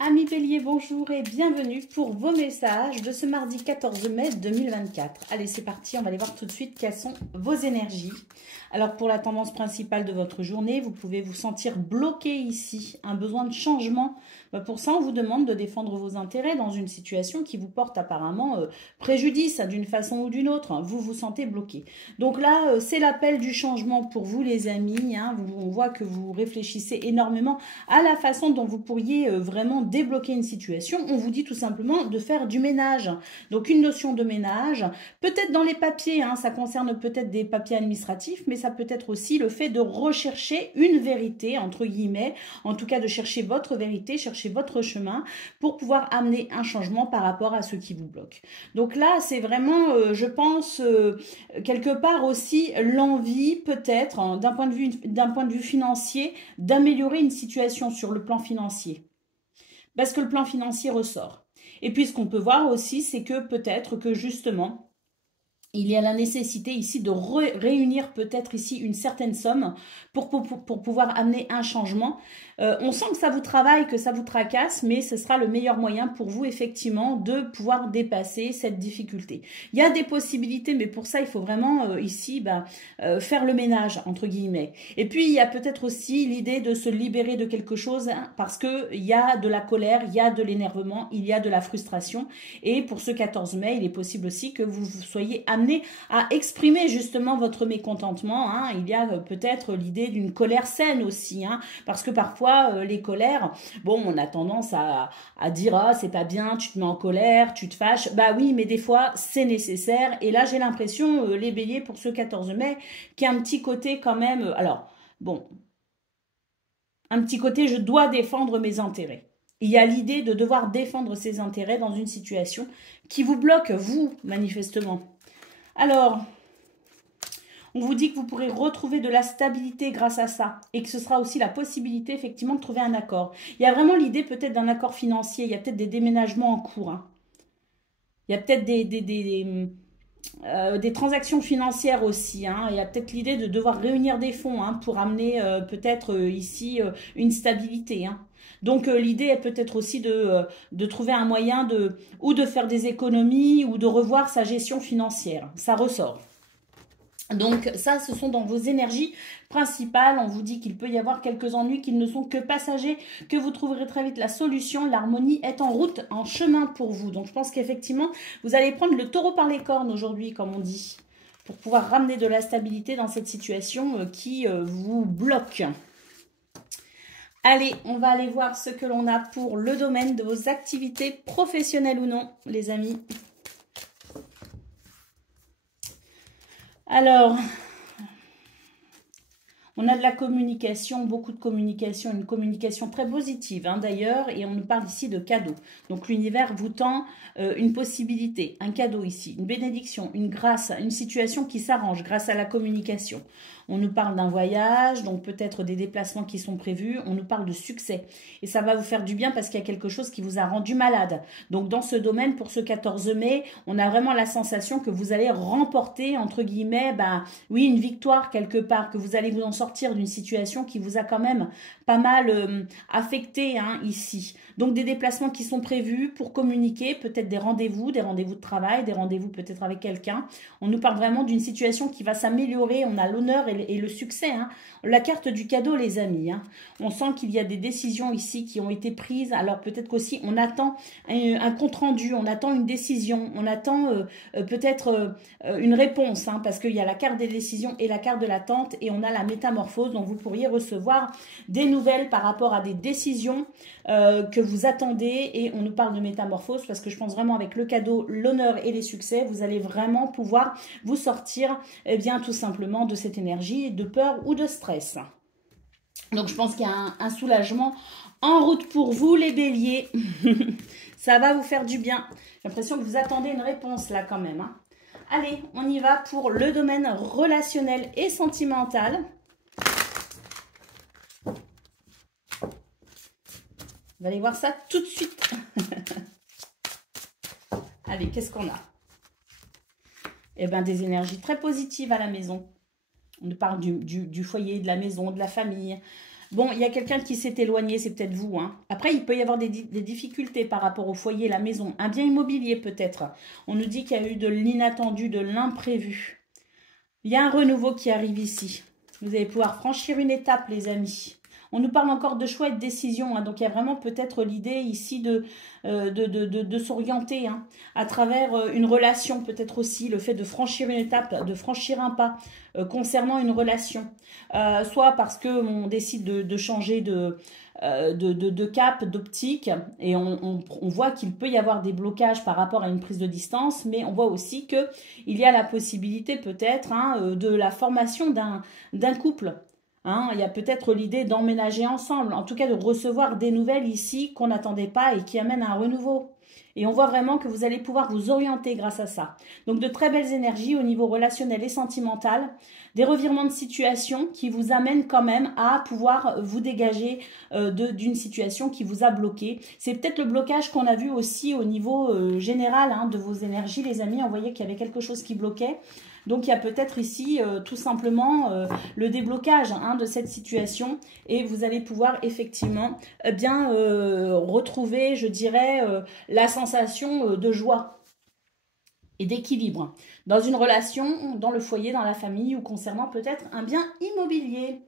Amis Bélier, bonjour et bienvenue pour vos messages de ce mardi 14 mai 2024. Allez, c'est parti, on va aller voir tout de suite quelles sont vos énergies. Alors, pour la tendance principale de votre journée, vous pouvez vous sentir bloqué ici, un besoin de changement. Pour ça, on vous demande de défendre vos intérêts dans une situation qui vous porte apparemment préjudice d'une façon ou d'une autre. Vous vous sentez bloqué. Donc là, c'est l'appel du changement pour vous les amis. On voit que vous réfléchissez énormément à la façon dont vous pourriez vraiment débloquer une situation. On vous dit tout simplement de faire du ménage. Donc une notion de ménage, peut-être dans les papiers, ça concerne peut-être des papiers administratifs, mais ça peut être aussi le fait de rechercher une vérité, entre guillemets, en tout cas de chercher votre vérité, chercher votre chemin pour pouvoir amener un changement par rapport à ce qui vous bloque. Donc là, c'est vraiment, je pense, quelque part aussi l'envie peut-être, d'un point de vue financier, d'améliorer une situation sur le plan financier. Parce que le plan financier ressort. Et puis ce qu'on peut voir aussi, c'est que peut-être que justement, il y a la nécessité ici de réunir peut-être ici une certaine somme pour pouvoir amener un changement. On sent que ça vous travaille, que ça vous tracasse, mais ce sera le meilleur moyen pour vous effectivement de pouvoir dépasser cette difficulté. Il y a des possibilités, mais pour ça, il faut vraiment ici faire le ménage, entre guillemets. Et puis, il y a peut-être aussi l'idée de se libérer de quelque chose parce qu'il y a de la colère, il y a de l'énervement, il y a de la frustration. Et pour ce 14 mai, il est possible aussi que vous soyez amené à exprimer justement votre mécontentement. Il y a peut-être l'idée d'une colère saine aussi, parce que parfois les colères, bon, on a tendance à dire ah c'est pas bien, tu te mets en colère, tu te fâches. Bah oui, mais des fois c'est nécessaire. Et là j'ai l'impression les béliers pour ce 14 mai qu'il y a un petit côté quand même. Alors bon, un petit côté je dois défendre mes intérêts. Il y a l'idée de devoir défendre ses intérêts dans une situation qui vous bloque, vous, manifestement. Alors, on vous dit que vous pourrez retrouver de la stabilité grâce à ça et que ce sera aussi la possibilité, effectivement, de trouver un accord. Il y a vraiment l'idée peut-être d'un accord financier. Il y a peut-être des déménagements en cours. Il y a peut-être des transactions financières aussi. Il y a peut-être l'idée de devoir réunir des fonds pour amener peut-être ici une stabilité. Donc l'idée est peut-être aussi de trouver un moyen ou de faire des économies ou de revoir sa gestion financière. Ça ressort. Donc ça, ce sont dans vos énergies principales. On vous dit qu'il peut y avoir quelques ennuis, qu'ils ne sont que passagers, que vous trouverez très vite la solution. L'harmonie est en route, en chemin pour vous. Donc je pense qu'effectivement, vous allez prendre le taureau par les cornes aujourd'hui, comme on dit, pour pouvoir ramener de la stabilité dans cette situation qui vous bloque. Allez, on va aller voir ce que l'on a pour le domaine de vos activités professionnelles ou non, les amis. Alors, on a de la communication, beaucoup de communication, une communication très positive d'ailleurs, et on nous parle ici de cadeaux. Donc l'univers vous tend une possibilité, un cadeau ici, une bénédiction, une grâce, une situation qui s'arrange grâce à la communication. On nous parle d'un voyage, donc peut-être des déplacements qui sont prévus. On nous parle de succès. Et ça va vous faire du bien parce qu'il y a quelque chose qui vous a rendu malade. Donc dans ce domaine, pour ce 14 mai, on a vraiment la sensation que vous allez remporter, entre guillemets, oui, une victoire quelque part, que vous allez vous en sortir d'une situation qui vous a quand même pas mal affecté ici. Donc des déplacements qui sont prévus pour communiquer, peut-être des rendez-vous de travail, des rendez-vous peut-être avec quelqu'un. On nous parle vraiment d'une situation qui va s'améliorer. On a l'honneur et le succès. La carte du cadeau, les amis. On sent qu'il y a des décisions ici qui ont été prises. Alors peut-être qu'aussi on attend un compte-rendu, on attend une décision, on attend peut-être une réponse, parce qu'il y a la carte des décisions et la carte de l'attente et on a la métamorphose. Donc vous pourriez recevoir des nouvelles par rapport à des décisions que vous attendez, et on nous parle de métamorphose parce que je pense vraiment avec le cadeau, l'honneur et les succès, vous allez vraiment pouvoir vous sortir tout simplement de cette énergie de peur ou de stress. Donc je pense qu'il y a un soulagement en route pour vous les béliers. Ça va vous faire du bien. J'ai l'impression que vous attendez une réponse là quand même. Allez, on y va pour le domaine relationnel et sentimental. On va aller voir ça tout de suite. Allez, qu'est-ce qu'on a? Eh bien, des énergies très positives à la maison. On nous parle du foyer, de la maison, de la famille. Bon, il y a quelqu'un qui s'est éloigné, c'est peut-être vous. Hein. Après, il peut y avoir des difficultés par rapport au foyer, la maison. Un bien immobilier peut-être. On nous dit qu'il y a eu de l'inattendu, de l'imprévu. Il y a un renouveau qui arrive ici. Vous allez pouvoir franchir une étape, les amis. On nous parle encore de choix et de décision. Hein, donc, il y a vraiment peut-être l'idée ici de s'orienter hein, à travers une relation. Peut-être aussi le fait de franchir une étape, de franchir un pas concernant une relation. Soit parce qu'on décide de changer de cap, d'optique. Et on voit qu'il peut y avoir des blocages par rapport à une prise de distance. Mais on voit aussi qu'il y a la possibilité peut-être hein, de la formation d'un couple. Hein, il y a peut-être l'idée d'emménager ensemble, en tout cas de recevoir des nouvelles ici qu'on n'attendait pas et qui amènent à un renouveau. Et on voit vraiment que vous allez pouvoir vous orienter grâce à ça. Donc de très belles énergies au niveau relationnel et sentimental, des revirements de situation qui vous amènent quand même à pouvoir vous dégager d'une situation qui vous a bloqué. C'est peut-être le blocage qu'on a vu aussi au niveau général hein, de vos énergies, les amis. On voyait qu'il y avait quelque chose qui bloquait. Donc, il y a peut-être ici tout simplement le déblocage hein, de cette situation et vous allez pouvoir effectivement bien retrouver, je dirais, la sensation de joie et d'équilibre dans une relation, dans le foyer, dans la famille ou concernant peut-être un bien immobilier.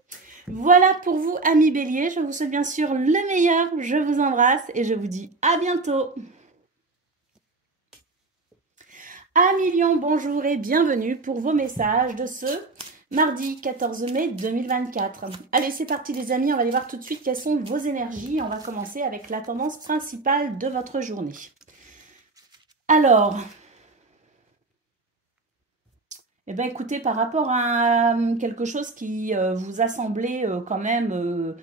Voilà pour vous, amis béliers. Je vous souhaite bien sûr le meilleur. Je vous embrasse et je vous dis à bientôt. Amis Lion, bonjour et bienvenue pour vos messages de ce mardi 14 mai 2024. Allez, c'est parti les amis, on va aller voir tout de suite quelles sont vos énergies. On va commencer avec la tendance principale de votre journée. Alors, eh bien, écoutez, par rapport à quelque chose qui vous a semblé quand même,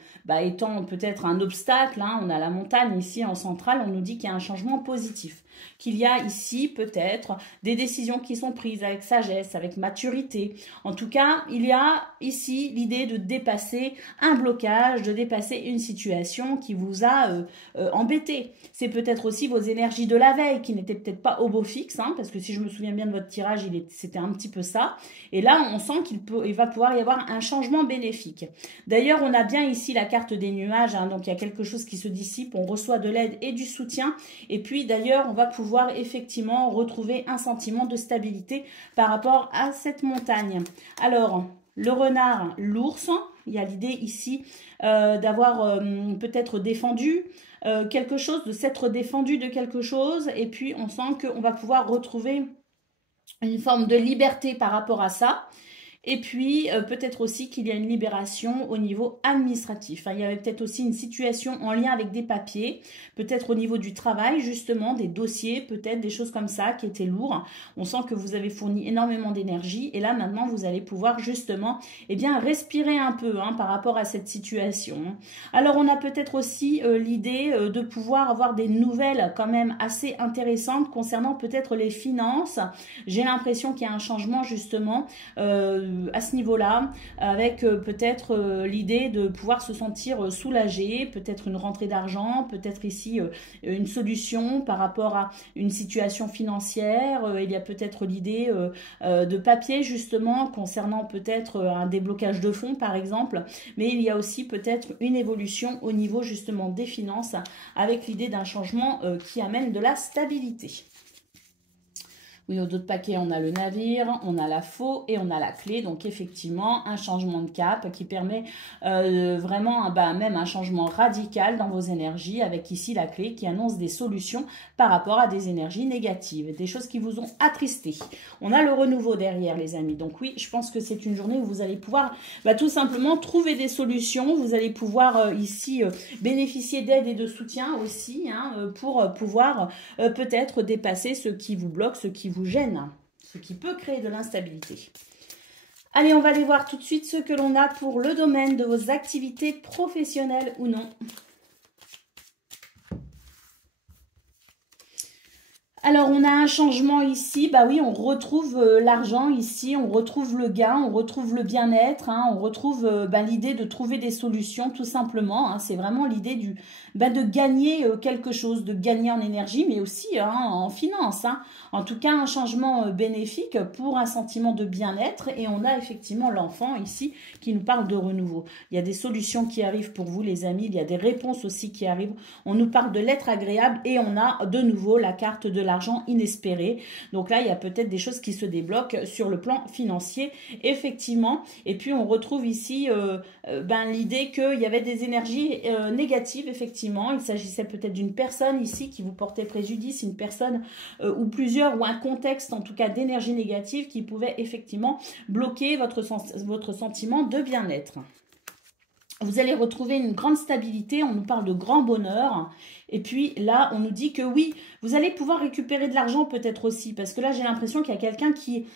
étant peut-être un obstacle, hein, on a la montagne ici en centrale, on nous dit qu'il y a un changement positif. Qu'il y a ici peut-être des décisions qui sont prises avec sagesse, avec maturité. En tout cas, il y a ici l'idée de dépasser un blocage, de dépasser une situation qui vous a embêté. C'est peut-être aussi vos énergies de la veille qui n'étaient peut-être pas au beau fixe, hein, parce que si je me souviens bien de votre tirage, c'était un petit peu ça. Et là, on sent qu'il va pouvoir y avoir un changement bénéfique. D'ailleurs, on a bien ici la carte des nuages, hein, donc il y a quelque chose qui se dissipe, on reçoit de l'aide et du soutien. Et puis d'ailleurs, on va pouvoir effectivement retrouver un sentiment de stabilité par rapport à cette montagne. Alors, le renard, l'ours, il y a l'idée ici d'avoir peut-être défendu quelque chose, de s'être défendu de quelque chose. Et puis, on sent qu'on va pouvoir retrouver une forme de liberté par rapport à ça. Et puis, peut-être aussi qu'il y a une libération au niveau administratif. Enfin, il y avait peut-être aussi une situation en lien avec des papiers, peut-être au niveau du travail, justement, des dossiers, peut-être des choses comme ça qui étaient lourds. On sent que vous avez fourni énormément d'énergie. Et là, maintenant, vous allez pouvoir justement respirer un peu hein, par rapport à cette situation. Alors, on a peut-être aussi l'idée de pouvoir avoir des nouvelles quand même assez intéressantes concernant peut-être les finances. J'ai l'impression qu'il y a un changement justement à ce niveau-là, avec peut-être l'idée de pouvoir se sentir soulagé, peut-être une rentrée d'argent, peut-être ici une solution par rapport à une situation financière. Il y a peut-être l'idée de papier justement concernant peut-être un déblocage de fonds par exemple, mais il y a aussi peut-être une évolution au niveau justement des finances avec l'idée d'un changement qui amène de la stabilité. Oui, au dos de paquet, on a le navire, on a la faux et on a la clé. Donc, effectivement, un changement de cap qui permet vraiment même un changement radical dans vos énergies avec ici la clé qui annonce des solutions par rapport à des énergies négatives, des choses qui vous ont attristé. On a le renouveau derrière, les amis. Donc, oui, je pense que c'est une journée où vous allez pouvoir tout simplement trouver des solutions. Vous allez pouvoir ici bénéficier d'aide et de soutien aussi hein, pour pouvoir peut-être dépasser ce qui vous bloque, ce qui vous gêne, ce qui peut créer de l'instabilité. Allez, on va aller voir tout de suite ce que l'on a pour le domaine de vos activités professionnelles ou non. Alors, on a un changement ici. Bah oui, on retrouve l'argent ici, on retrouve le gain, on retrouve le bien-être, hein, on retrouve l'idée de trouver des solutions, tout simplement. Hein, c'est vraiment l'idée de gagner quelque chose, de gagner en énergie, mais aussi hein, en finance. Hein. En tout cas, un changement bénéfique pour un sentiment de bien-être. Et on a effectivement l'enfant ici qui nous parle de renouveau. Il y a des solutions qui arrivent pour vous, les amis. Il y a des réponses aussi qui arrivent. On nous parle de l'être agréable et on a de nouveau la carte de l'argent inespéré. Donc là, il y a peut-être des choses qui se débloquent sur le plan financier, effectivement. Et puis, on retrouve ici l'idée qu'il y avait des énergies négatives, effectivement. Il s'agissait peut-être d'une personne ici qui vous portait préjudice, une personne ou plusieurs, ou un contexte, en tout cas, d'énergie négative qui pouvait effectivement bloquer votre sentiment de bien-être. Vous allez retrouver une grande stabilité, on nous parle de grand bonheur. Et puis là, on nous dit que oui, vous allez pouvoir récupérer de l'argent peut-être aussi. Parce que là, j'ai l'impression qu'il y a quelqu'un qui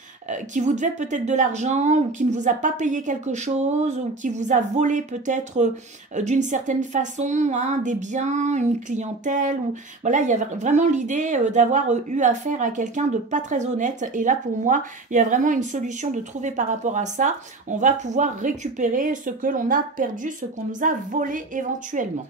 vous devait peut-être de l'argent ou qui ne vous a pas payé quelque chose ou qui vous a volé peut-être d'une certaine façon hein, des biens, une clientèle. Ou voilà, il y a vraiment l'idée d'avoir eu affaire à quelqu'un de pas très honnête. Et là, pour moi, il y a vraiment une solution de trouver par rapport à ça. On va pouvoir récupérer ce que l'on a perdu, ce qu'on nous a volé éventuellement.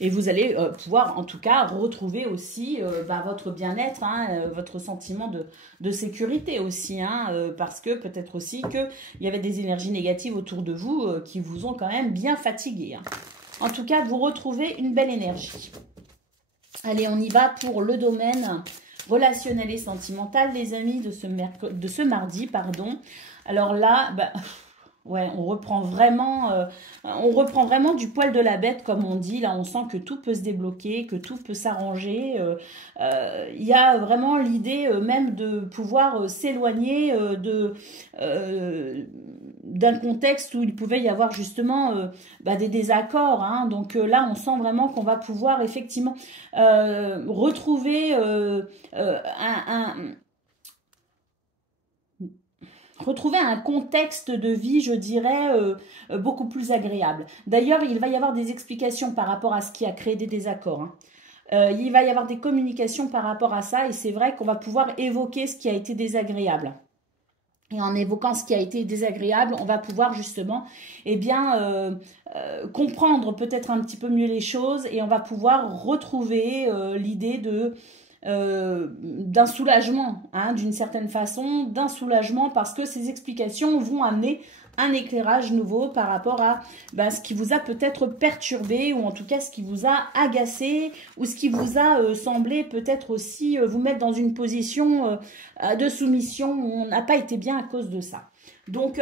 Et vous allez pouvoir, en tout cas, retrouver aussi votre bien-être, hein, votre sentiment de sécurité aussi. Hein, parce que peut-être aussi qu'il y avait des énergies négatives autour de vous qui vous ont quand même bien fatigué. Hein. En tout cas, vous retrouvez une belle énergie. Allez, on y va pour le domaine relationnel et sentimental, les amis, de ce mardi. Pardon. Alors là... ouais, on reprend vraiment du poil de la bête, comme on dit. Là, on sent que tout peut se débloquer, que tout peut s'arranger. Il y a vraiment l'idée même de pouvoir s'éloigner d'un contexte où il pouvait y avoir justement des désaccords. Hein. Donc là, on sent vraiment qu'on va pouvoir effectivement retrouver un contexte de vie, je dirais, beaucoup plus agréable. D'ailleurs, il va y avoir des explications par rapport à ce qui a créé des désaccords. Hein. Il va y avoir des communications par rapport à ça et c'est vrai qu'on va pouvoir évoquer ce qui a été désagréable. Et en évoquant ce qui a été désagréable, on va pouvoir justement comprendre peut-être un petit peu mieux les choses et on va pouvoir retrouver l'idée d'un soulagement, hein, d'une certaine façon, d'un soulagement parce que ces explications vont amener un éclairage nouveau par rapport à ce qui vous a peut-être perturbé ou en tout cas ce qui vous a agacé ou ce qui vous a semblé peut-être aussi vous mettre dans une position de soumission où on n'a pas été bien à cause de ça. Donc,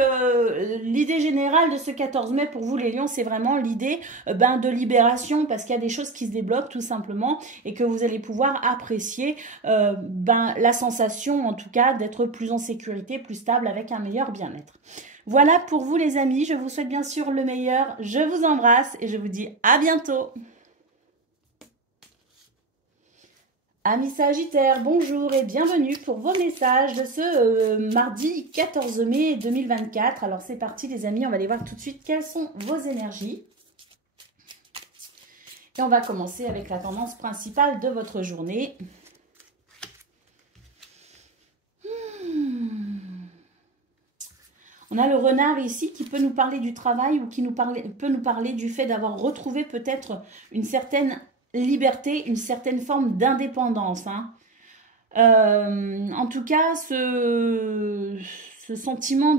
l'idée générale de ce 14 mai pour vous les lions, c'est vraiment l'idée de libération parce qu'il y a des choses qui se débloquent tout simplement et que vous allez pouvoir apprécier la sensation en tout cas d'être plus en sécurité, plus stable avec un meilleur bien-être. Voilà pour vous les amis, je vous souhaite bien sûr le meilleur, je vous embrasse et je vous dis à bientôt. Amis Sagittaires, bonjour et bienvenue pour vos messages de ce mardi 14 mai 2024. Alors c'est parti les amis, on va aller voir tout de suite quelles sont vos énergies. Et on va commencer avec la tendance principale de votre journée. On a le renard ici qui peut nous parler du travail ou qui peut nous parler du fait d'avoir retrouvé peut-être une certaine liberté, une certaine forme d'indépendance. Hein. En tout cas, ce sentiment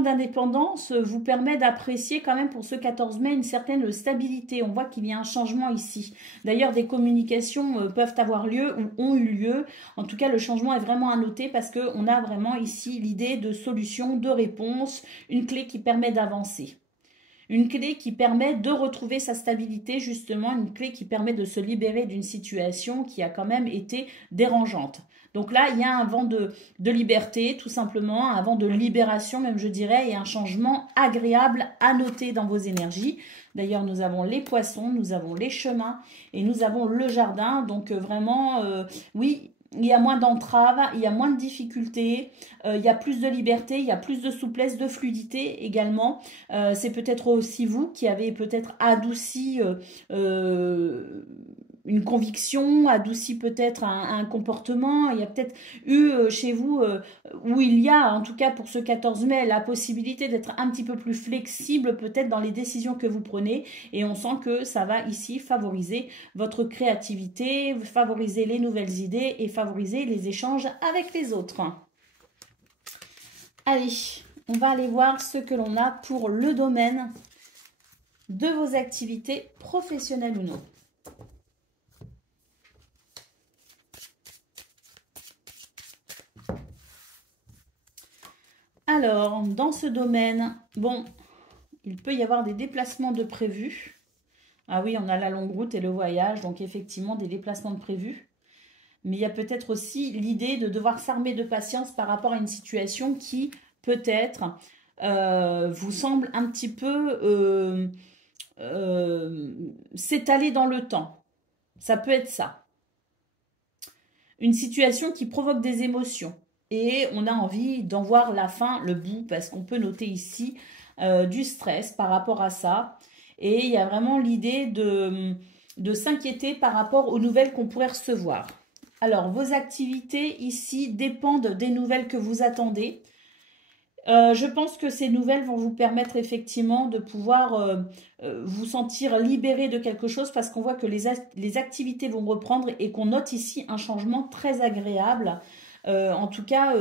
d'indépendance vous permet d'apprécier quand même pour ce 14 mai une certaine stabilité. On voit qu'il y a un changement ici. D'ailleurs, des communications peuvent avoir lieu ou ont eu lieu. En tout cas, le changement est vraiment à noter parce qu'on a vraiment ici l'idée de solution, de réponse, une clé qui permet d'avancer. Une clé qui permet de retrouver sa stabilité, justement, une clé qui permet de se libérer d'une situation qui a quand même été dérangeante. Donc là, il y a un vent de liberté, tout simplement, un vent de libération, même je dirais, et un changement agréable à noter dans vos énergies. D'ailleurs, nous avons les poissons, nous avons les chemins et nous avons le jardin. Donc vraiment, oui, il y a moins d'entraves, il y a moins de difficultés, il y a plus de liberté, il y a plus de souplesse, de fluidité également. C'est peut-être aussi vous qui avez peut-être adouci une conviction, adouci peut-être un comportement. Il y a peut-être eu chez vous, où il y a, en tout cas pour ce 14 mai, la possibilité d'être un petit peu plus flexible peut-être dans les décisions que vous prenez. Et on sent que ça va ici favoriser votre créativité, favoriser les nouvelles idées et favoriser les échanges avec les autres. Allez, on va aller voir ce que l'on a pour le domaine de vos activités professionnelles ou non. Alors, dans ce domaine, bon, il peut y avoir des déplacements de prévus. Ah oui, on a la longue route et le voyage, donc effectivement des déplacements de prévus. Mais il y a peut-être aussi l'idée de devoir s'armer de patience par rapport à une situation qui, peut-être, vous semble un petit peu s'étaler dans le temps. Ça peut être ça. Une situation qui provoque des émotions. Et on a envie d'en voir la fin, le bout, parce qu'on peut noter ici du stress par rapport à ça. Et il y a vraiment l'idée de s'inquiéter par rapport aux nouvelles qu'on pourrait recevoir. Alors, vos activités ici dépendent des nouvelles que vous attendez. Je pense que ces nouvelles vont vous permettre effectivement de pouvoir vous sentir libéré de quelque chose parce qu'on voit que les activités vont reprendre et qu'on note ici un changement très agréable. En tout cas,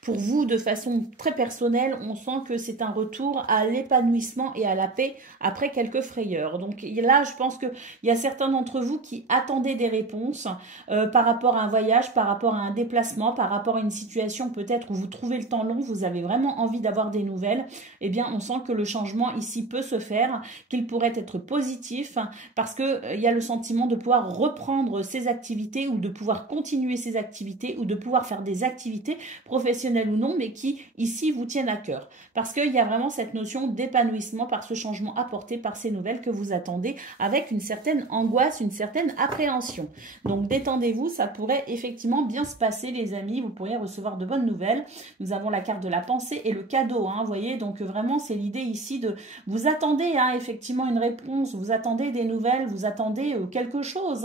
pour vous, de façon très personnelle, on sent que c'est un retour à l'épanouissement et à la paix après quelques frayeurs. Donc là, je pense qu'il y a certains d'entre vous qui attendaient des réponses par rapport à un voyage, par rapport à un déplacement, par rapport à une situation peut-être où vous trouvez le temps long, vous avez vraiment envie d'avoir des nouvelles. Eh bien, on sent que le changement ici peut se faire, qu'il pourrait être positif parce qu'il y a le sentiment de pouvoir reprendre ses activités ou de pouvoir continuer ses activités ou de pouvoir faire des activités professionnelles ou non, mais qui ici vous tiennent à cœur. Parce qu'il y a vraiment cette notion d'épanouissement par ce changement apporté par ces nouvelles que vous attendez avec une certaine angoisse, une certaine appréhension. Donc détendez-vous, ça pourrait effectivement bien se passer les amis, vous pourriez recevoir de bonnes nouvelles. Nous avons la carte de la pensée et le cadeau, hein, vous voyez, donc vraiment c'est l'idée ici de vous attendez effectivement une réponse, vous attendez des nouvelles, vous attendez quelque chose,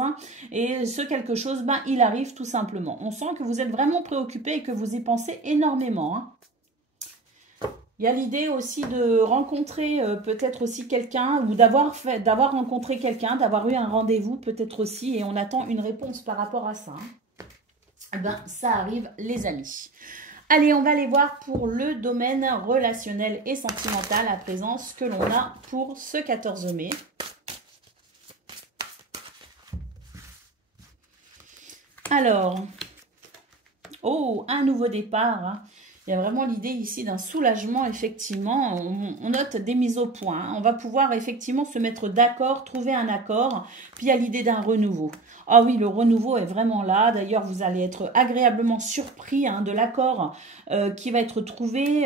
et ce quelque chose, il arrive tout simplement. On sent que vous êtes vraiment préoccupé et que vous y pensez énormément. Il y a l'idée aussi de rencontrer peut-être aussi quelqu'un ou d'avoir rencontré quelqu'un, d'avoir eu un rendez-vous peut-être aussi et on attend une réponse par rapport à ça. Ça arrive les amis. Allez, on va aller voir pour le domaine relationnel et sentimental à présent ce que l'on a pour ce 14 mai. Alors, un nouveau départ. Il y a vraiment l'idée ici d'un soulagement, effectivement. On note des mises au point. On va pouvoir effectivement se mettre d'accord, trouver un accord. Puis il y a l'idée d'un renouveau. Ah oui, le renouveau est vraiment là. D'ailleurs, vous allez être agréablement surpris de l'accord qui va être trouvé.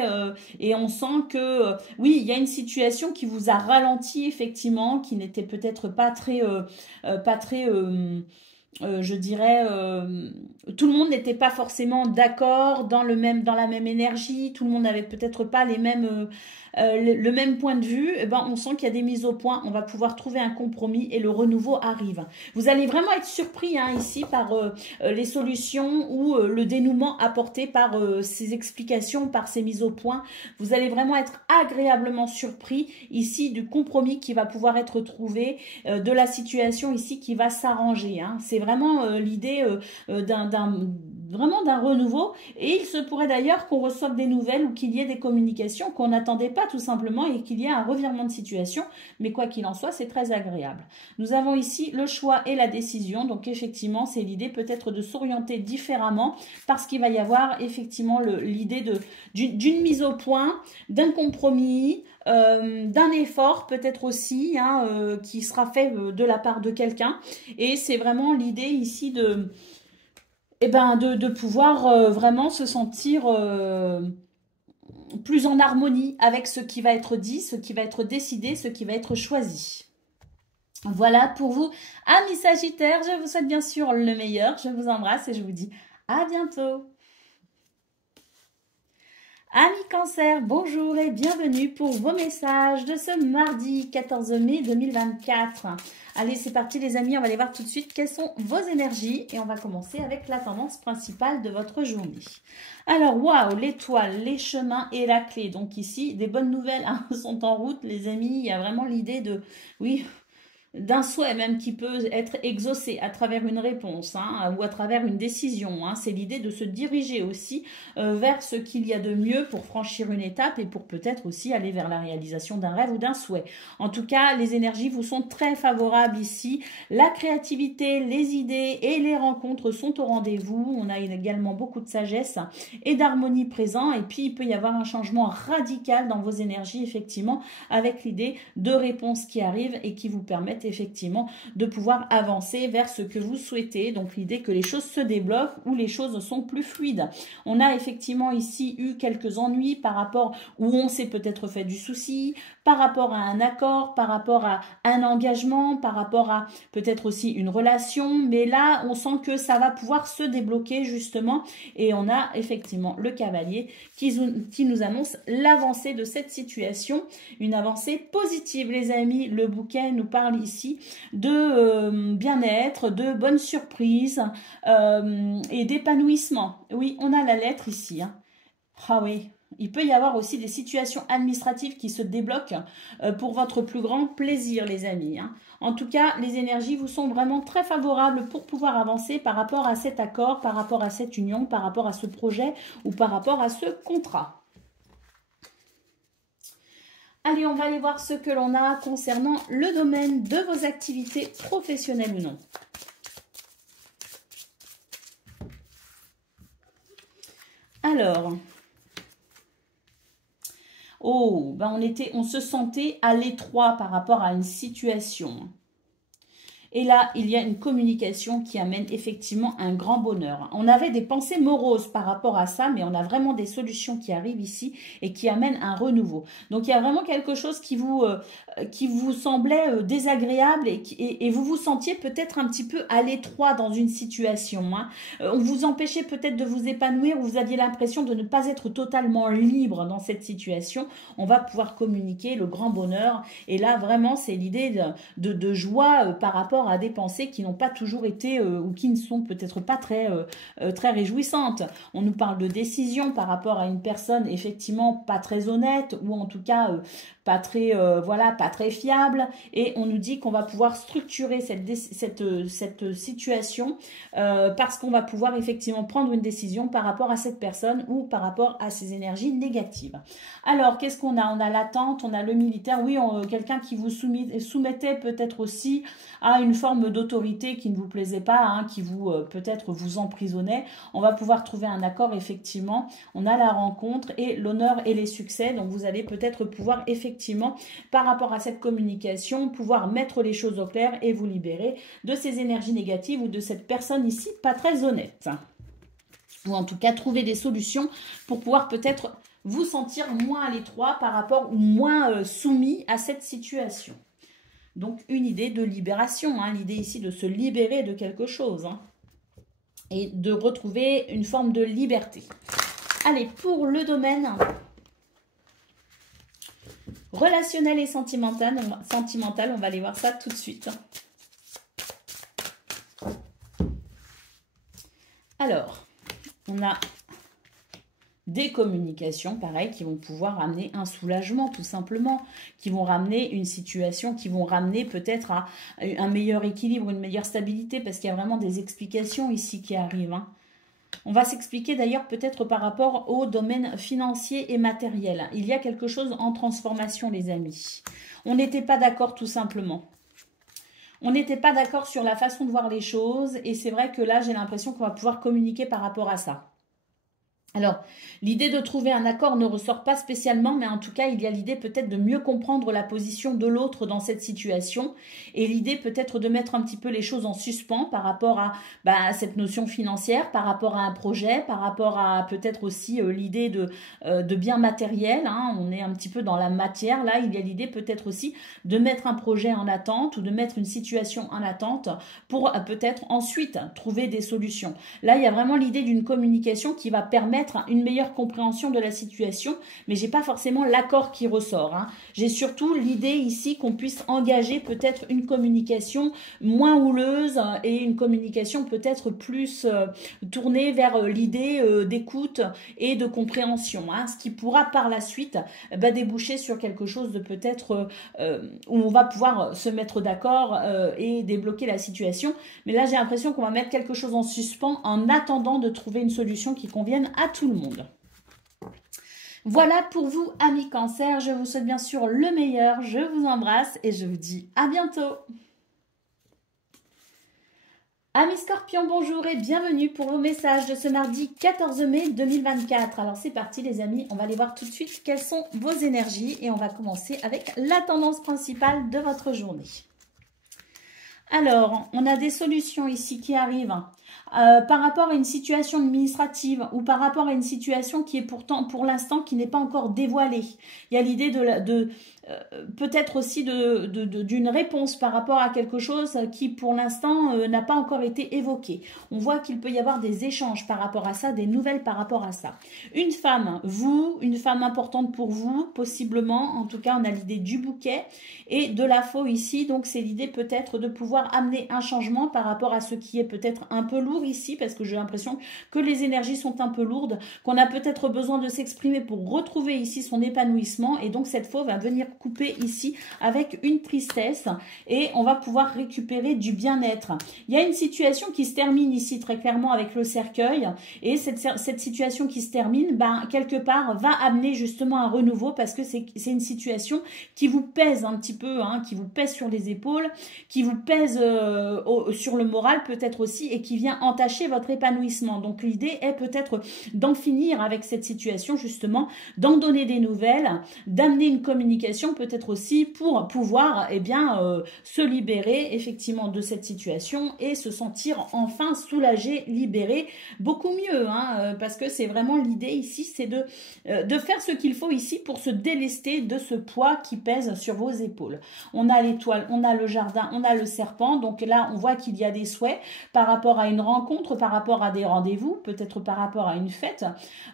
Et on sent que, oui, il y a une situation qui vous a ralenti, effectivement, qui n'était peut-être pas très... je dirais, tout le monde n'était pas forcément d'accord dans la même énergie, tout le monde n'avait peut-être pas le même point de vue. On sent qu'il y a des mises au point, on va pouvoir trouver un compromis et le renouveau arrive. Vous allez vraiment être surpris ici par les solutions ou le dénouement apporté par ces explications, par ces mises au point. Vous allez vraiment être agréablement surpris ici du compromis qui va pouvoir être trouvé, de la situation ici qui va s'arranger. C'est vraiment l'idée vraiment d'un renouveau et il se pourrait d'ailleurs qu'on reçoive des nouvelles ou qu'il y ait des communications qu'on n'attendait pas tout simplement et qu'il y ait un revirement de situation, mais quoi qu'il en soit, c'est très agréable. Nous avons ici le choix et la décision, donc effectivement, c'est l'idée peut-être de s'orienter différemment parce qu'il va y avoir effectivement l'idée d'une mise au point, d'un compromis, d'un effort peut-être aussi qui sera fait de la part de quelqu'un et c'est vraiment l'idée ici de pouvoir vraiment se sentir plus en harmonie avec ce qui va être dit, ce qui va être décidé, ce qui va être choisi. Voilà pour vous, amis Sagittaires, je vous souhaite bien sûr le meilleur, je vous embrasse et je vous dis À bientôt. Amis Cancer, bonjour et bienvenue pour vos messages de ce mardi 14 mai 2024. Allez, c'est parti les amis, on va aller voir tout de suite quelles sont vos énergies et on va commencer avec la tendance principale de votre journée. Alors, waouh, l'étoile, les chemins et la clé. Donc ici, des bonnes nouvelles sont en route les amis. Il y a vraiment l'idée de, oui, d'un souhait même qui peut être exaucé à travers une réponse ou à travers une décision. C'est l'idée de se diriger aussi vers ce qu'il y a de mieux pour franchir une étape et pour peut-être aussi aller vers la réalisation d'un rêve ou d'un souhait. En tout cas, les énergies vous sont très favorables ici. La créativité, les idées et les rencontres sont au rendez-vous. On a également beaucoup de sagesse et d'harmonie présent. Et puis, il peut y avoir un changement radical dans vos énergies, effectivement, avec l'idée de réponses qui arrivent et qui vous permettent effectivement de pouvoir avancer vers ce que vous souhaitez. Donc l'idée que les choses se débloquent ou les choses sont plus fluides. On a effectivement ici eu quelques ennuis par rapport où on s'est peut-être fait du souci, par rapport à un accord, par rapport à un engagement, par rapport à peut-être aussi une relation. Mais là, on sent que ça va pouvoir se débloquer justement. Et on a effectivement le cavalier qui nous annonce l'avancée de cette situation. Une avancée positive les amis. Le bouquet nous parle ici de bien-être, de bonnes surprises et d'épanouissement. Oui, on a la lettre ici. Ah oui, il peut y avoir aussi des situations administratives qui se débloquent pour votre plus grand plaisir, les amis. En tout cas, les énergies vous sont vraiment très favorables pour pouvoir avancer par rapport à cet accord, par rapport à cette union, par rapport à ce projet ou par rapport à ce contrat. Allez, on va aller voir ce que l'on a concernant le domaine de vos activités professionnelles ou non. Alors, on se sentait à l'étroit par rapport à une situation. Et là, il y a une communication qui amène effectivement un grand bonheur. On avait des pensées moroses par rapport à ça, mais on a vraiment des solutions qui arrivent ici et qui amènent un renouveau. Donc, il y a vraiment quelque chose qui vous semblait désagréable et vous vous sentiez peut-être un petit peu à l'étroit dans une situation. On vous empêchait peut-être de vous épanouir ou vous aviez l'impression de ne pas être totalement libre dans cette situation. On va pouvoir communiquer le grand bonheur. Et là, vraiment, c'est l'idée de joie par rapport à des pensées qui n'ont pas toujours été ou qui ne sont peut-être pas très réjouissantes. On nous parle de décision par rapport à une personne effectivement pas très honnête ou en tout cas pas très fiable, et on nous dit qu'on va pouvoir structurer cette situation parce qu'on va pouvoir effectivement prendre une décision par rapport à cette personne ou par rapport à ses énergies négatives. Alors, qu'est-ce qu'on a? On a l'attente, on a le militaire, oui, quelqu'un qui vous soumettait peut-être aussi à une forme d'autorité qui ne vous plaisait pas, qui vous peut-être vous emprisonnait. On va pouvoir trouver un accord, effectivement. On a la rencontre et l'honneur et les succès, donc vous allez peut-être pouvoir effectivement, par rapport à cette communication, pouvoir mettre les choses au clair et vous libérer de ces énergies négatives ou de cette personne ici pas très honnête. Ou en tout cas, trouver des solutions pour pouvoir peut-être vous sentir moins à l'étroit par rapport ou moins soumis à cette situation. Donc, une idée de libération, l'idée ici de se libérer de quelque chose et de retrouver une forme de liberté. Allez, pour le domaine relationnel et sentimental, on va aller voir ça tout de suite. Alors, on a des communications, pareil, qui vont pouvoir amener un soulagement, tout simplement, qui vont ramener une situation, qui vont ramener peut-être à un meilleur équilibre, une meilleure stabilité, parce qu'il y a vraiment des explications ici qui arrivent. On va s'expliquer d'ailleurs peut-être par rapport au domaine financier et matériel. Il y a quelque chose en transformation, les amis. On n'était pas d'accord tout simplement. On n'était pas d'accord sur la façon de voir les choses et c'est vrai que là, j'ai l'impression qu'on va pouvoir communiquer par rapport à ça. Alors, l'idée de trouver un accord ne ressort pas spécialement, mais en tout cas, il y a l'idée peut-être de mieux comprendre la position de l'autre dans cette situation et l'idée peut-être de mettre un petit peu les choses en suspens par rapport à cette notion financière, par rapport à un projet, par rapport à peut-être aussi l'idée de biens matériels. Hein. On est un petit peu dans la matière. Là, il y a l'idée peut-être aussi de mettre un projet en attente ou de mettre une situation en attente pour peut-être ensuite trouver des solutions. Là, il y a vraiment l'idée d'une communication qui va permettre une meilleure compréhension de la situation, mais j'ai pas forcément l'accord qui ressort. Hein. J'ai surtout l'idée ici qu'on puisse engager peut-être une communication moins houleuse et une communication peut-être plus tournée vers l'idée d'écoute et de compréhension, hein, ce qui pourra par la suite déboucher sur quelque chose de peut-être où on va pouvoir se mettre d'accord et débloquer la situation. Mais là, j'ai l'impression qu'on va mettre quelque chose en suspens en attendant de trouver une solution qui convienne à tout le monde. Voilà pour vous, amis Cancer. Je vous souhaite bien sûr le meilleur. Je vous embrasse et je vous dis à bientôt. Amis Scorpions, bonjour et bienvenue pour vos messages de ce mardi 14 mai 2024. Alors c'est parti les amis, on va aller voir tout de suite quelles sont vos énergies et on va commencer avec la tendance principale de votre journée. Alors, on a des solutions ici qui arrivent par rapport à une situation administrative ou par rapport à une situation qui est pourtant pour l'instant qui n'est pas encore dévoilée. Il y a l'idée de peut-être aussi d'une réponse par rapport à quelque chose qui pour l'instant n'a pas encore été évoqué. On voit qu'il peut y avoir des échanges par rapport à ça, des nouvelles par rapport à ça. Une femme, une femme importante pour vous, possiblement, en tout cas on a l'idée du bouquet et de la faux ici, donc c'est l'idée peut-être de pouvoir amener un changement par rapport à ce qui est peut-être un peu lourd ici, parce que j'ai l'impression que les énergies sont un peu lourdes, qu'on a peut-être besoin de s'exprimer pour retrouver ici son épanouissement et donc cette faux va venir couper ici avec une tristesse et on va pouvoir récupérer du bien-être. Il y a une situation qui se termine ici très clairement avec le cercueil et cette situation qui se termine, quelque part va amener justement un renouveau parce que c'est une situation qui vous pèse un petit peu, hein, qui vous pèse sur les épaules, qui vous pèse sur le moral peut-être aussi et qui vient entacher votre épanouissement. Donc l'idée est peut-être d'en finir avec cette situation justement, d'en donner des nouvelles, d'amener une communication peut-être aussi pour pouvoir se libérer effectivement de cette situation et se sentir enfin soulagé, libéré, beaucoup mieux, hein, parce que c'est vraiment l'idée ici, c'est de faire ce qu'il faut ici pour se délester de ce poids qui pèse sur vos épaules. On a l'étoile, on a le jardin, on a le serpent, donc là on voit qu'il y a des souhaits par rapport à une rencontre, par rapport à des rendez-vous, peut-être par rapport à une fête.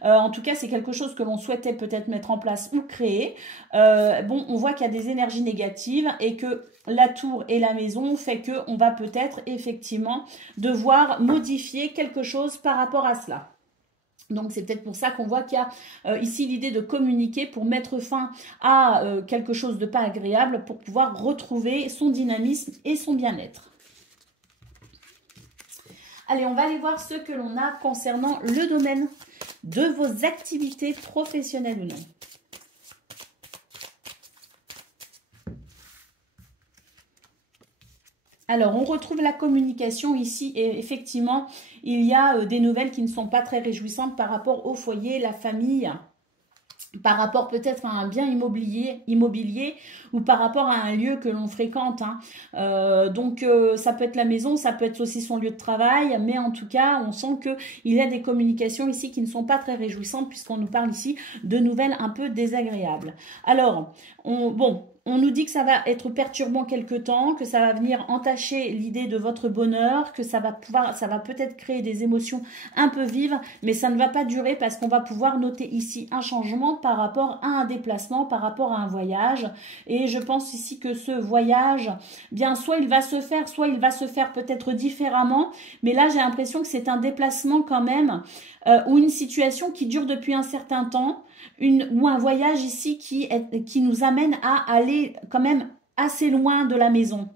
En tout cas, c'est quelque chose que l'on souhaitait peut-être mettre en place ou créer. On voit qu'il y a des énergies négatives et que la tour et la maison fait qu'on va peut-être effectivement devoir modifier quelque chose par rapport à cela. Donc c'est peut-être pour ça qu'on voit qu'il y a ici l'idée de communiquer pour mettre fin à quelque chose de pas agréable pour pouvoir retrouver son dynamisme et son bien-être. Allez, on va aller voir ce que l'on a concernant le domaine de vos activités professionnelles ou non. Alors, on retrouve la communication ici et effectivement, il y a des nouvelles qui ne sont pas très réjouissantes par rapport au foyer, la famille, par rapport peut-être à un bien immobilier ou par rapport à un lieu que l'on fréquente. Hein. Ça peut être la maison, ça peut être aussi son lieu de travail, mais en tout cas, on sent qu'il y a des communications ici qui ne sont pas très réjouissantes puisqu'on nous parle ici de nouvelles un peu désagréables. Alors, on nous dit que ça va être perturbant quelque temps, que ça va venir entacher l'idée de votre bonheur, que ça va peut-être créer des émotions un peu vives, mais ça ne va pas durer parce qu'on va pouvoir noter ici un changement par rapport à un déplacement, par rapport à un voyage. Et je pense ici que ce voyage, soit il va se faire peut-être différemment, mais là j'ai l'impression que c'est un déplacement quand même ou une situation qui dure depuis un certain temps. Ou un voyage ici qui nous amène à aller quand même assez loin de la maison.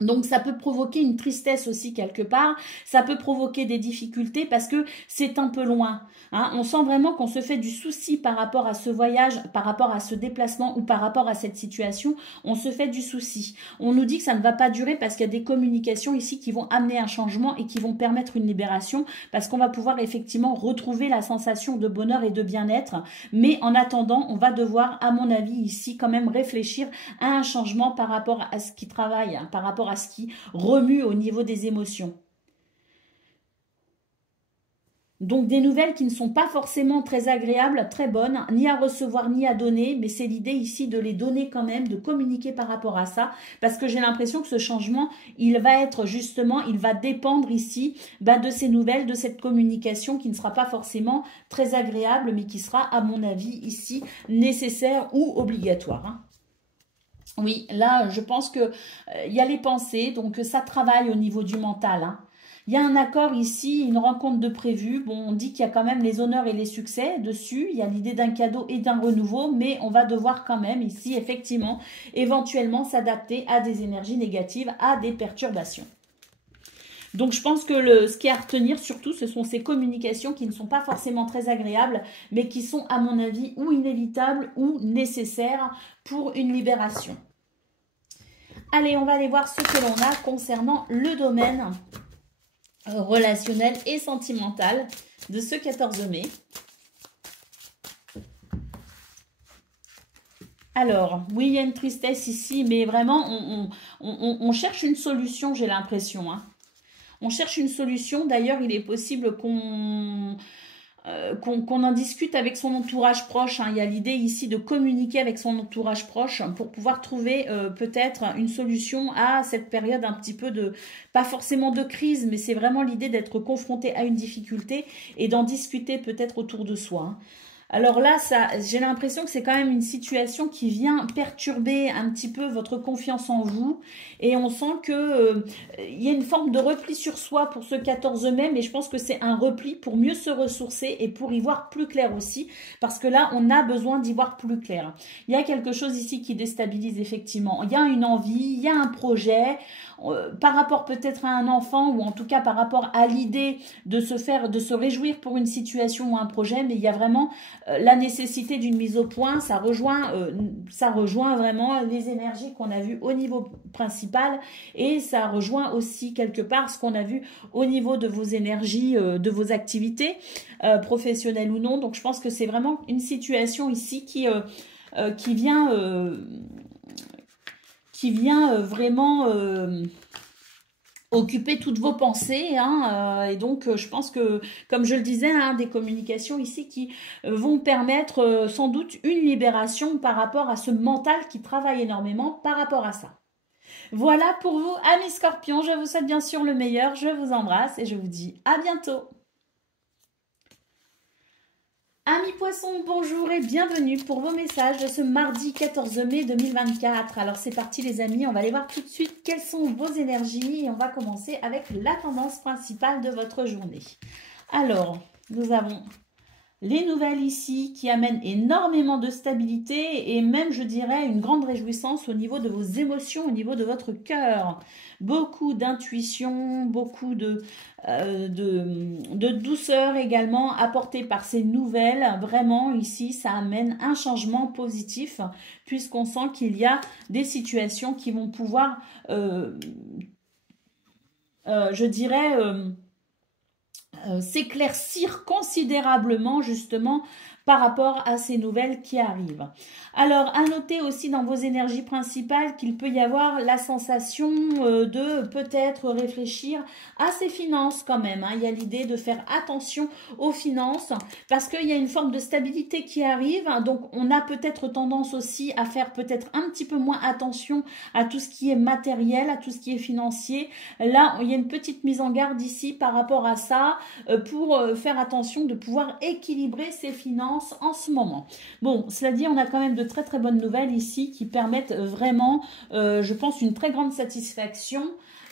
Donc, ça peut provoquer une tristesse aussi quelque part, ça peut provoquer des difficultés parce que c'est un peu loin. Hein. On sent vraiment qu'on se fait du souci par rapport à ce voyage, par rapport à ce déplacement ou par rapport à cette situation, on se fait du souci. On nous dit que ça ne va pas durer parce qu'il y a des communications ici qui vont amener un changement et qui vont permettre une libération parce qu'on va pouvoir effectivement retrouver la sensation de bonheur et de bien-être. Mais en attendant, on va devoir, à mon avis, ici quand même réfléchir à un changement par rapport à ce qui travaille, hein, par rapport à ce qui remue au niveau des émotions. Donc des nouvelles qui ne sont pas forcément très agréables, très bonnes, ni à recevoir ni à donner, mais c'est l'idée ici de les donner quand même, de communiquer par rapport à ça, parce que j'ai l'impression que ce changement, il va être justement, il va dépendre ici de ces nouvelles, de cette communication qui ne sera pas forcément très agréable, mais qui sera, à mon avis, ici, nécessaire ou obligatoire. Hein. Oui, là, je pense que il y a les pensées, donc ça travaille au niveau du mental. Hein. Il y a un accord ici, une rencontre de prévu. Bon, on dit qu'il y a quand même les honneurs et les succès dessus. Il y a l'idée d'un cadeau et d'un renouveau, mais on va devoir quand même ici, effectivement, éventuellement s'adapter à des énergies négatives, à des perturbations. Donc, je pense que ce qui est à retenir surtout, ce sont ces communications qui ne sont pas forcément très agréables, mais qui sont, à mon avis, ou inévitables ou nécessaires pour une libération. Allez, on va aller voir ce que l'on a concernant le domaine relationnel et sentimental de ce 14 mai. Alors, oui, il y a une tristesse ici, mais vraiment, on cherche une solution, j'ai l'impression, hein. On cherche une solution. D'ailleurs, il est possible qu'on en discute avec son entourage proche. Hein. Il y a l'idée ici de communiquer avec son entourage proche pour pouvoir trouver peut-être une solution à cette période un petit peu de, pas forcément de crise, mais c'est vraiment l'idée d'être confronté à une difficulté et d'en discuter peut-être autour de soi. Hein. Alors là, j'ai l'impression que c'est quand même une situation qui vient perturber un petit peu votre confiance en vous. Et on sent que il y a une forme de repli sur soi pour ce 14 mai, mais je pense que c'est un repli pour mieux se ressourcer et pour y voir plus clair aussi. Parce que là, on a besoin d'y voir plus clair. Il y a quelque chose ici qui déstabilise effectivement. Il y a une envie, il y a un projet. Par rapport peut-être à un enfant ou en tout cas par rapport à l'idée de se réjouir pour une situation ou un projet, mais il y a vraiment la nécessité d'une mise au point. Ça rejoint vraiment les énergies qu'on a vues au niveau principal et ça rejoint aussi quelque part ce qu'on a vu au niveau de vos énergies, de vos activités professionnelles ou non. Donc je pense que c'est vraiment une situation ici qui vient vraiment occuper toutes vos pensées. Hein, et donc, je pense que, comme je le disais, hein, des communications ici qui vont permettre sans doute une libération par rapport à ce mental qui travaille énormément par rapport à ça. Voilà pour vous, amis scorpions. Je vous souhaite bien sûr le meilleur. Je vous embrasse et je vous dis à bientôt. Amis poissons, bonjour et bienvenue pour vos messages de ce mardi 14 mai 2024. Alors c'est parti les amis, on va aller voir tout de suite quelles sont vos énergies et on va commencer avec la tendance principale de votre journée. Alors, nous avons les nouvelles ici qui amènent énormément de stabilité et même, je dirais, une grande réjouissance au niveau de vos émotions, au niveau de votre cœur. Beaucoup d'intuition, beaucoup de douceur également apportée par ces nouvelles. Vraiment, ici, ça amène un changement positif puisqu'on sent qu'il y a des situations qui vont pouvoir, je dirais... s'éclaircir considérablement justement par rapport à ces nouvelles qui arrivent. Alors, à noter aussi dans vos énergies principales qu'il peut y avoir la sensation de peut-être réfléchir à ses finances quand même. Hein. Il y a l'idée de faire attention aux finances parce qu'il y a une forme de stabilité qui arrive. Donc, on a peut-être tendance aussi à faire peut-être un petit peu moins attention à tout ce qui est matériel, à tout ce qui est financier. Là, il y a une petite mise en garde ici par rapport à ça pour faire attention de pouvoir équilibrer ses finances en ce moment. Bon, cela dit, on a quand même de très très bonnes nouvelles ici qui permettent vraiment, je pense, une très grande satisfaction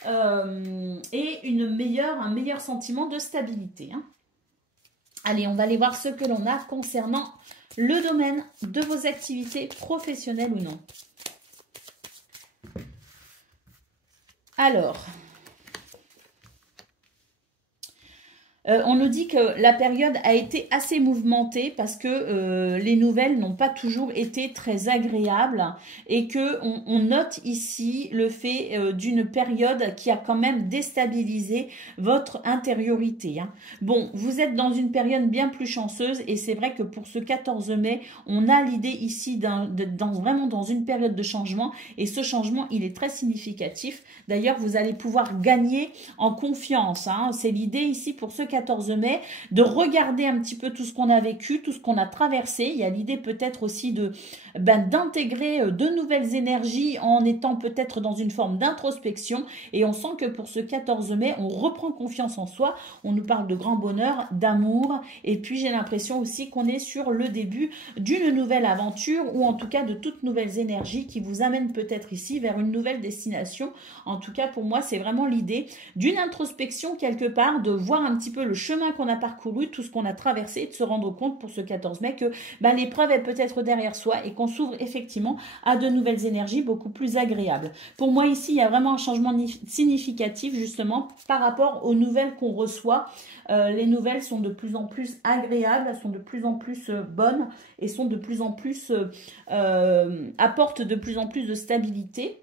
et un meilleur sentiment de stabilité. Hein. Allez, on va aller voir ce que l'on a concernant le domaine de vos activités professionnelles ou non. Alors, on nous dit que la période a été assez mouvementée parce que les nouvelles n'ont pas toujours été très agréables et que on note ici le fait d'une période qui a quand même déstabilisé votre intériorité. Hein. Bon, vous êtes dans une période bien plus chanceuse et c'est vrai que pour ce 14 mai, on a l'idée ici vraiment dans une période de changement et ce changement, il est très significatif. D'ailleurs, vous allez pouvoir gagner en confiance. Hein. C'est l'idée ici pour ce 14 mai, de regarder un petit peu tout ce qu'on a vécu, tout ce qu'on a traversé. Il y a l'idée peut-être aussi d'intégrer de nouvelles énergies en étant peut-être dans une forme d'introspection. Et on sent que pour ce 14 mai, on reprend confiance en soi. On nous parle de grand bonheur, d'amour. Et puis j'ai l'impression aussi qu'on est sur le début d'une nouvelle aventure ou en tout cas de toutes nouvelles énergies qui vous amènent peut-être ici vers une nouvelle destination. En tout cas, pour moi, c'est vraiment l'idée d'une introspection quelque part, de voir un petit peu le chemin qu'on a parcouru, tout ce qu'on a traversé, et de se rendre compte pour ce 14 mai que l'épreuve est peut-être derrière soi et qu'on s'ouvre effectivement à de nouvelles énergies beaucoup plus agréables. Pour moi, ici, il y a vraiment un changement significatif justement par rapport aux nouvelles qu'on reçoit. Les nouvelles sont de plus en plus agréables, sont de plus en plus bonnes et sont de plus en plus apportent de plus en plus de stabilité.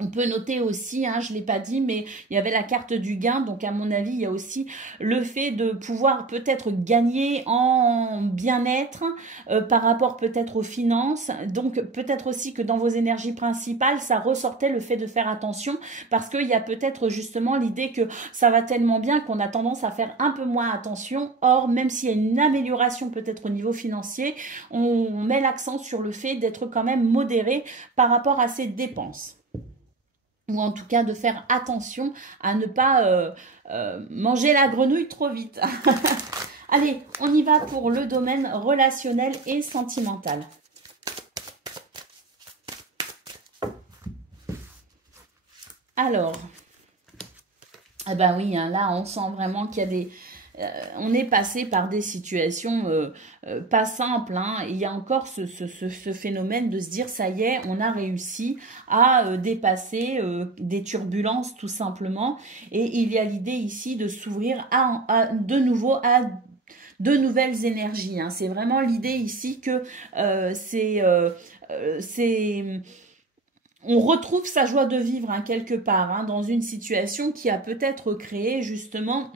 On peut noter aussi, hein, je ne l'ai pas dit, mais il y avait la carte du gain. Donc, à mon avis, il y a aussi le fait de pouvoir peut-être gagner en bien-être par rapport peut-être aux finances. Donc, peut-être aussi que dans vos énergies principales, ça ressortait le fait de faire attention parce qu'il y a peut-être justement l'idée que ça va tellement bien qu'on a tendance à faire un peu moins attention. Or, même s'il y a une amélioration peut-être au niveau financier, on met l'accent sur le fait d'être quand même modéré par rapport à ses dépenses. Ou en tout cas de faire attention à ne pas manger la grenouille trop vite. Allez, on y va pour le domaine relationnel et sentimental. Alors, eh ben oui, hein, là on sent vraiment qu'il y a des... on est passé par des situations pas simples. Hein. Il y a encore ce phénomène de se dire, ça y est, on a réussi à dépasser des turbulences tout simplement. Et il y a l'idée ici de s'ouvrir de nouveau à de nouvelles énergies. Hein. C'est vraiment l'idée ici que on retrouve sa joie de vivre hein, quelque part hein, dans une situation qui a peut-être créé justement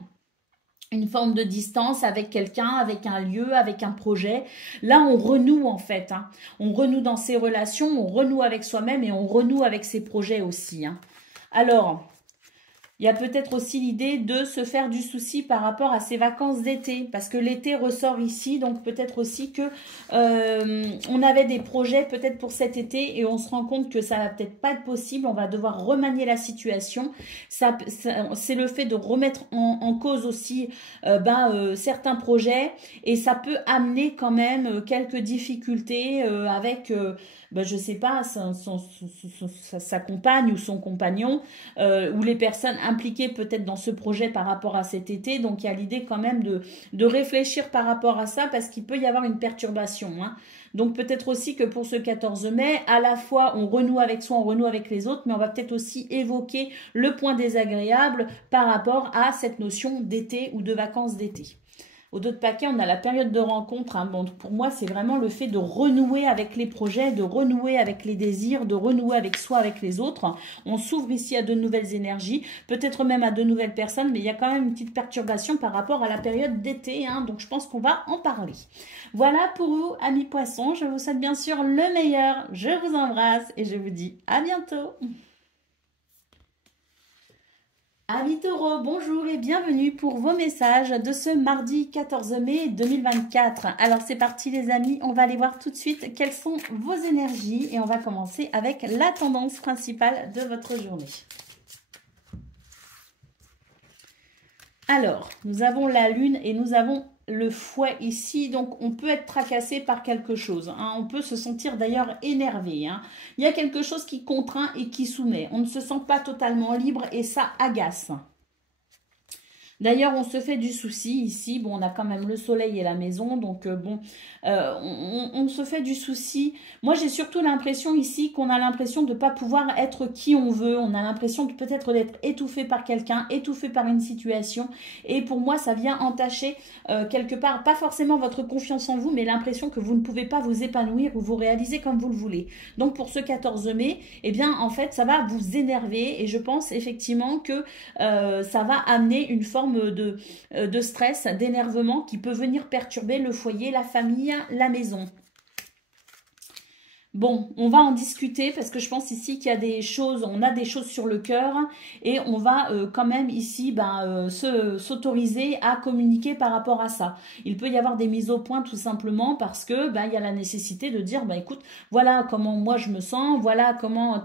une forme de distance avec quelqu'un, avec un lieu, avec un projet. Là, on renoue en fait. Hein. On renoue dans ses relations, on renoue avec soi-même et on renoue avec ses projets aussi. Hein. Alors, il y a peut-être aussi l'idée de se faire du souci par rapport à ses vacances d'été, parce que l'été ressort ici, donc peut-être aussi que on avait des projets peut-être pour cet été et on se rend compte que ça va peut-être pas être possible, on va devoir remanier la situation. C'est le fait de remettre en cause aussi certains projets et ça peut amener quand même quelques difficultés avec... je sais pas, sa compagne ou son compagnon, ou les personnes impliquées peut-être dans ce projet par rapport à cet été. Donc, il y a l'idée quand même de réfléchir par rapport à ça parce qu'il peut y avoir une perturbation. Hein. Donc, peut-être aussi que pour ce 14 mai, à la fois, on renoue avec soi, on renoue avec les autres, mais on va peut-être aussi évoquer le point désagréable par rapport à cette notion d'été ou de vacances d'été. Au dos de paquet, on a la période de rencontre. Hein. Bon, pour moi, c'est vraiment le fait de renouer avec les projets, de renouer avec les désirs, de renouer avec soi, avec les autres. On s'ouvre ici à de nouvelles énergies, peut-être même à de nouvelles personnes, mais il y a quand même une petite perturbation par rapport à la période d'été. Hein. Donc, je pense qu'on va en parler. Voilà pour vous, amis poissons. Je vous souhaite bien sûr le meilleur. Je vous embrasse et je vous dis à bientôt. Amis taureaux, bonjour et bienvenue pour vos messages de ce mardi 14 mai 2024. Alors c'est parti les amis, on va aller voir tout de suite quelles sont vos énergies et on va commencer avec la tendance principale de votre journée. Alors, nous avons la lune et nous avons le fouet ici, donc on peut être tracassé par quelque chose. Hein. On peut se sentir d'ailleurs énervé. Hein. Il y a quelque chose qui contraint et qui soumet. On ne se sent pas totalement libre et ça agace. D'ailleurs, on se fait du souci ici. Bon, on a quand même le soleil et la maison, donc bon, on se fait du souci. Moi, j'ai surtout l'impression ici qu'on a l'impression de ne pas pouvoir être qui on veut. On a l'impression peut-être d'être étouffé par quelqu'un, étouffé par une situation. Et pour moi, ça vient entacher quelque part, pas forcément votre confiance en vous, mais l'impression que vous ne pouvez pas vous épanouir ou vous réaliser comme vous le voulez. Donc, pour ce 14 mai, eh bien, en fait, ça va vous énerver et je pense effectivement que ça va amener une forme de stress, d'énervement qui peut venir perturber le foyer, la famille, la maison. Bon, on va en discuter parce que je pense ici qu'il y a des choses, on a des choses sur le cœur et on va quand même ici s'autoriser à communiquer par rapport à ça. Il peut y avoir des mises au point tout simplement parce que il y a la nécessité de dire écoute, voilà comment moi je me sens, voilà comment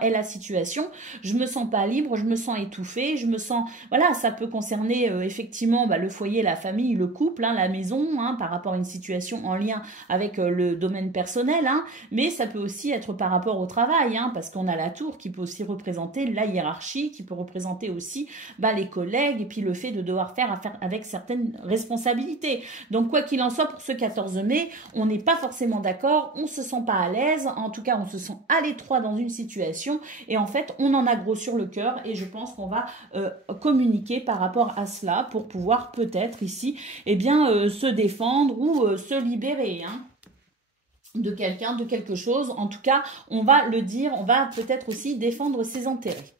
est la situation, je me sens pas libre, je me sens étouffée, je me sens voilà, ça peut concerner effectivement le foyer, la famille, le couple, la maison, par rapport à une situation en lien avec le domaine personnel, mais ça peut aussi être par rapport au travail, parce qu'on a la tour qui peut aussi représenter la hiérarchie, qui peut représenter aussi les collègues et puis le fait de devoir faire avec certaines responsabilités. Donc quoi qu'il en soit, pour ce 14 mai, on n'est pas forcément d'accord, on se sent pas à l'aise, en tout cas on se sent à l'étroit dans une situation et en fait on en a gros sur le cœur et je pense qu'on va communiquer par rapport à cela pour pouvoir peut-être ici se défendre ou se libérer, de quelqu'un, de quelque chose. En tout cas, on va le dire, on va peut-être aussi défendre ses intérêts.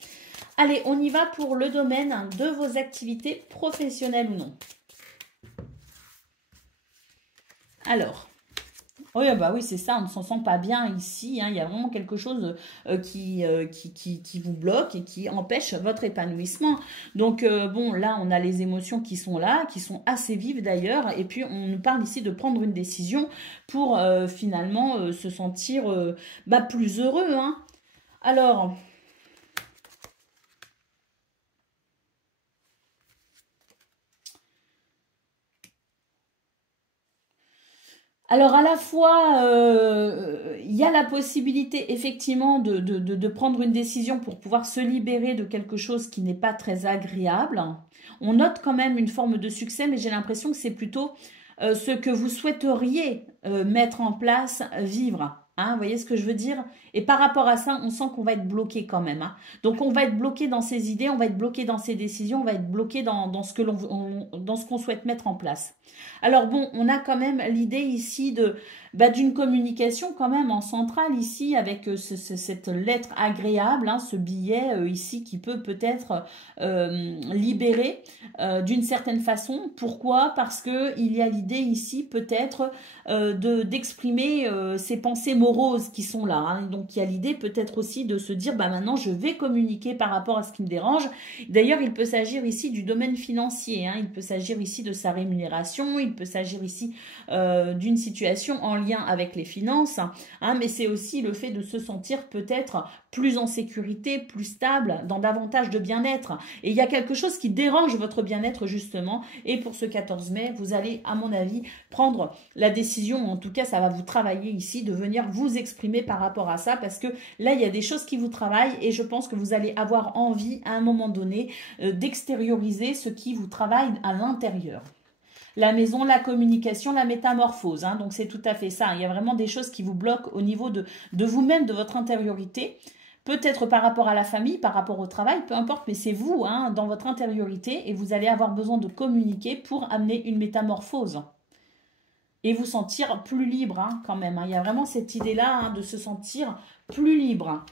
Allez, on y va pour le domaine de vos activités professionnelles ou non. Alors, oui, oui, c'est ça, on ne s'en sent pas bien ici. Il y a vraiment quelque chose qui vous bloque et qui empêche votre épanouissement. Donc, bon, là, on a les émotions qui sont là, qui sont assez vives d'ailleurs. Et puis, on nous parle ici de prendre une décision pour finalement se sentir plus heureux. Alors... Alors, à la fois, il y a la possibilité, effectivement, de prendre une décision pour pouvoir se libérer de quelque chose qui n'est pas très agréable. On note quand même une forme de succès, mais j'ai l'impression que c'est plutôt ce que vous souhaiteriez mettre en place, vivre. Vous voyez ce que je veux dire? Et par rapport à ça, on sent qu'on va être bloqué quand même. Donc, on va être bloqué dans ses idées, on va être bloqué dans ses décisions, on va être bloqué dans ce qu'on souhaite mettre en place. Alors bon, on a quand même l'idée ici d'une communication quand même en centrale ici avec cette lettre agréable, ce billet ici qui peut peut-être libérer d'une certaine façon. Pourquoi? Parce que il y a l'idée ici peut-être d'exprimer ces pensées moroses qui sont là. Donc il y a l'idée peut-être aussi de se dire maintenant je vais communiquer par rapport à ce qui me dérange. D'ailleurs il peut s'agir ici du domaine financier, il peut s'agir ici de sa rémunération, il peut s'agir ici d'une situation en lien avec les finances, mais c'est aussi le fait de se sentir peut-être plus en sécurité, plus stable, dans davantage de bien-être. Et il y a quelque chose qui dérange votre bien-être justement. Et pour ce 14 mai, vous allez, à mon avis, prendre la décision, en tout cas ça va vous travailler ici, de venir vous exprimer par rapport à ça, parce que là il y a des choses qui vous travaillent et je pense que vous allez avoir envie à un moment donné d'extérioriser ce qui vous travaille à l'intérieur. La maison, la communication, la métamorphose. Donc, c'est tout à fait ça. Il y a vraiment des choses qui vous bloquent au niveau de vous-même, de votre intériorité. Peut-être par rapport à la famille, par rapport au travail, peu importe, mais c'est vous, dans votre intériorité, et vous allez avoir besoin de communiquer pour amener une métamorphose. Et vous sentir plus libre, quand même. Il y a vraiment cette idée-là de se sentir plus libre.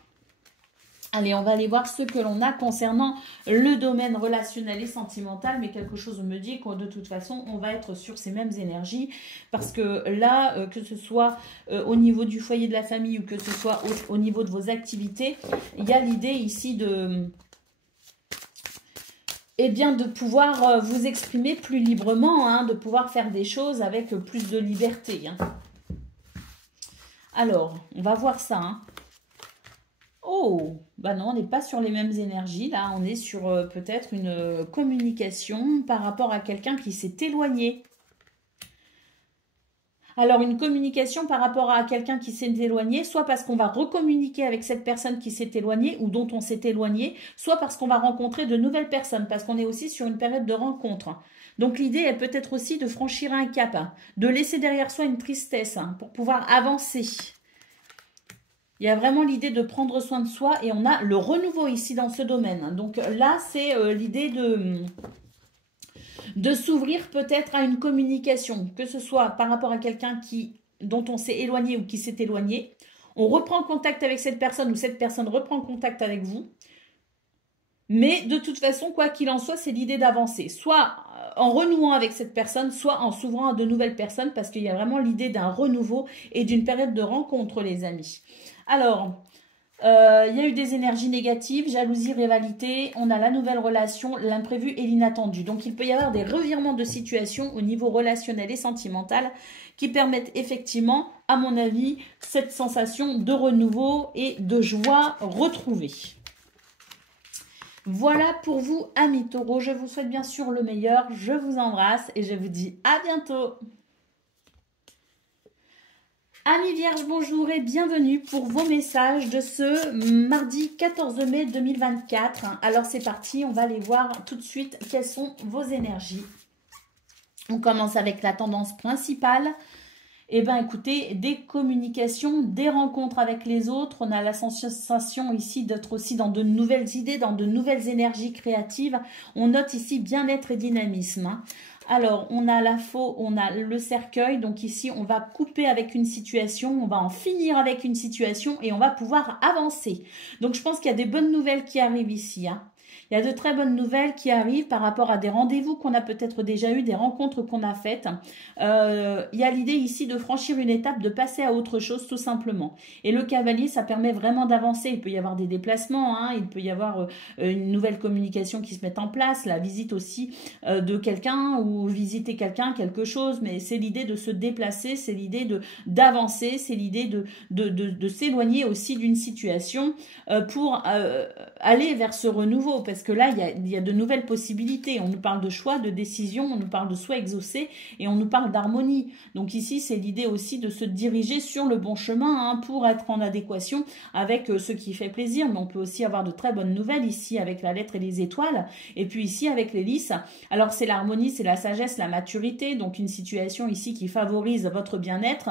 Allez, on va aller voir ce que l'on a concernant le domaine relationnel et sentimental, mais quelque chose me dit que de toute façon, on va être sur ces mêmes énergies, parce que là, que ce soit au niveau du foyer de la famille ou que ce soit au niveau de vos activités, il y a l'idée ici de pouvoir vous exprimer plus librement, de pouvoir faire des choses avec plus de liberté. Alors, on va voir ça, Oh, non, on n'est pas sur les mêmes énergies. Là, on est sur peut-être une communication par rapport à quelqu'un qui s'est éloigné. Alors, une communication par rapport à quelqu'un qui s'est éloigné, soit parce qu'on va recommuniquer avec cette personne qui s'est éloignée ou dont on s'est éloigné, soit parce qu'on va rencontrer de nouvelles personnes, parce qu'on est aussi sur une période de rencontre. Donc, l'idée est peut-être aussi de franchir un cap, hein, de laisser derrière soi une tristesse, hein, pour pouvoir avancer. Il y a vraiment l'idée de prendre soin de soi et on a le renouveau ici dans ce domaine. Donc là, c'est l'idée de s'ouvrir peut-être à une communication, que ce soit par rapport à quelqu'un dont on s'est éloigné ou qui s'est éloigné. On reprend contact avec cette personne ou cette personne reprend contact avec vous. Mais de toute façon, quoi qu'il en soit, c'est l'idée d'avancer. Soit en renouant avec cette personne, soit en s'ouvrant à de nouvelles personnes, parce qu'il y a vraiment l'idée d'un renouveau et d'une période de rencontre, les amis. Alors, il y a eu des énergies négatives, jalousie, rivalité, on a la nouvelle relation, l'imprévu et l'inattendu. Donc, il peut y avoir des revirements de situation au niveau relationnel et sentimental qui permettent effectivement, à mon avis, cette sensation de renouveau et de joie retrouvée. Voilà pour vous, amis taureaux. Je vous souhaite bien sûr le meilleur. Je vous embrasse et je vous dis à bientôt. Amis vierges, bonjour et bienvenue pour vos messages de ce mardi 14 mai 2024. Alors c'est parti, on va aller voir tout de suite quelles sont vos énergies. On commence avec la tendance principale. Eh bien, écoutez, des communications, des rencontres avec les autres. On a la sensation ici d'être aussi dans de nouvelles idées, dans de nouvelles énergies créatives. On note ici bien-être et dynamisme, hein. Alors, on a la faux, on a le cercueil. Donc ici, on va couper avec une situation, on va en finir avec une situation et on va pouvoir avancer. Donc, je pense qu'il y a des bonnes nouvelles qui arrivent ici, hein. Il y a de très bonnes nouvelles qui arrivent par rapport à des rendez-vous qu'on a peut-être déjà eu, des rencontres qu'on a faites. Il y a l'idée ici de franchir une étape, de passer à autre chose tout simplement. Et le cavalier, ça permet vraiment d'avancer. Il peut y avoir des déplacements, hein, il peut y avoir une nouvelle communication qui se met en place, la visite aussi de quelqu'un ou visiter quelqu'un, quelque chose. Mais c'est l'idée de se déplacer, c'est l'idée d'avancer, c'est l'idée de s'éloigner aussi d'une situation pour aller vers ce renouveau. Parce que là, il y a de nouvelles possibilités. On nous parle de choix, de décision, on nous parle de souhait exaucé et on nous parle d'harmonie. Donc ici, c'est l'idée aussi de se diriger sur le bon chemin, hein, pour être en adéquation avec ce qui fait plaisir. Mais on peut aussi avoir de très bonnes nouvelles ici avec la lettre et les étoiles. Et puis ici avec l'hélice. Alors c'est l'harmonie, c'est la sagesse, la maturité. Donc une situation ici qui favorise votre bien-être,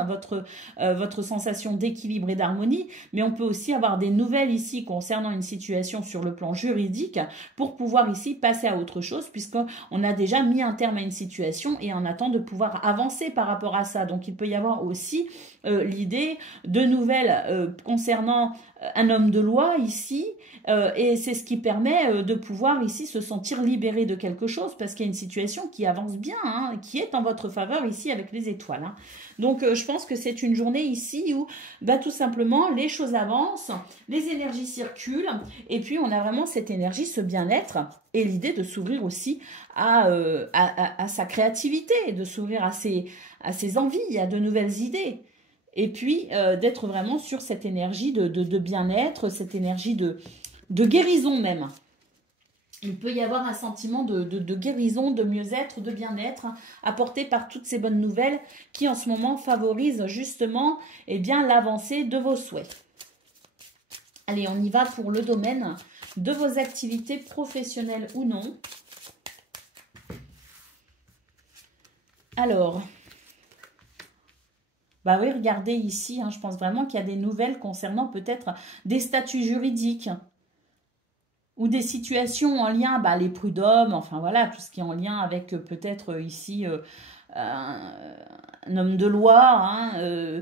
votre sensation d'équilibre et d'harmonie. Mais on peut aussi avoir des nouvelles ici concernant une situation sur le plan juridique, pour pouvoir ici passer à autre chose, puisqu'on a déjà mis un terme à une situation et on attend de pouvoir avancer par rapport à ça. Donc il peut y avoir aussi l'idée de nouvelles concernant un homme de loi ici, et c'est ce qui permet de pouvoir ici se sentir libéré de quelque chose, parce qu'il y a une situation qui avance bien, hein, qui est en votre faveur ici avec les étoiles, hein. Donc je pense que c'est une journée ici où tout simplement les choses avancent, les énergies circulent, et puis on a vraiment cette énergie, ce bien-être, et l'idée de s'ouvrir aussi à sa créativité, de s'ouvrir à ses envies, à de nouvelles idées. Et puis d'être vraiment sur cette énergie de bien-être, cette énergie de guérison même. Il peut y avoir un sentiment de guérison, de mieux-être, de bien-être, hein, apporté par toutes ces bonnes nouvelles qui en ce moment favorisent justement l'avancée de vos souhaits. Allez, on y va pour le domaine de vos activités professionnelles ou non. Alors, bah oui, regardez ici, hein, je pense vraiment qu'il y a des nouvelles concernant peut-être des statuts juridiques ou des situations en lien, les prud'hommes, enfin voilà, tout ce qui est en lien avec peut-être ici un homme de loi, hein,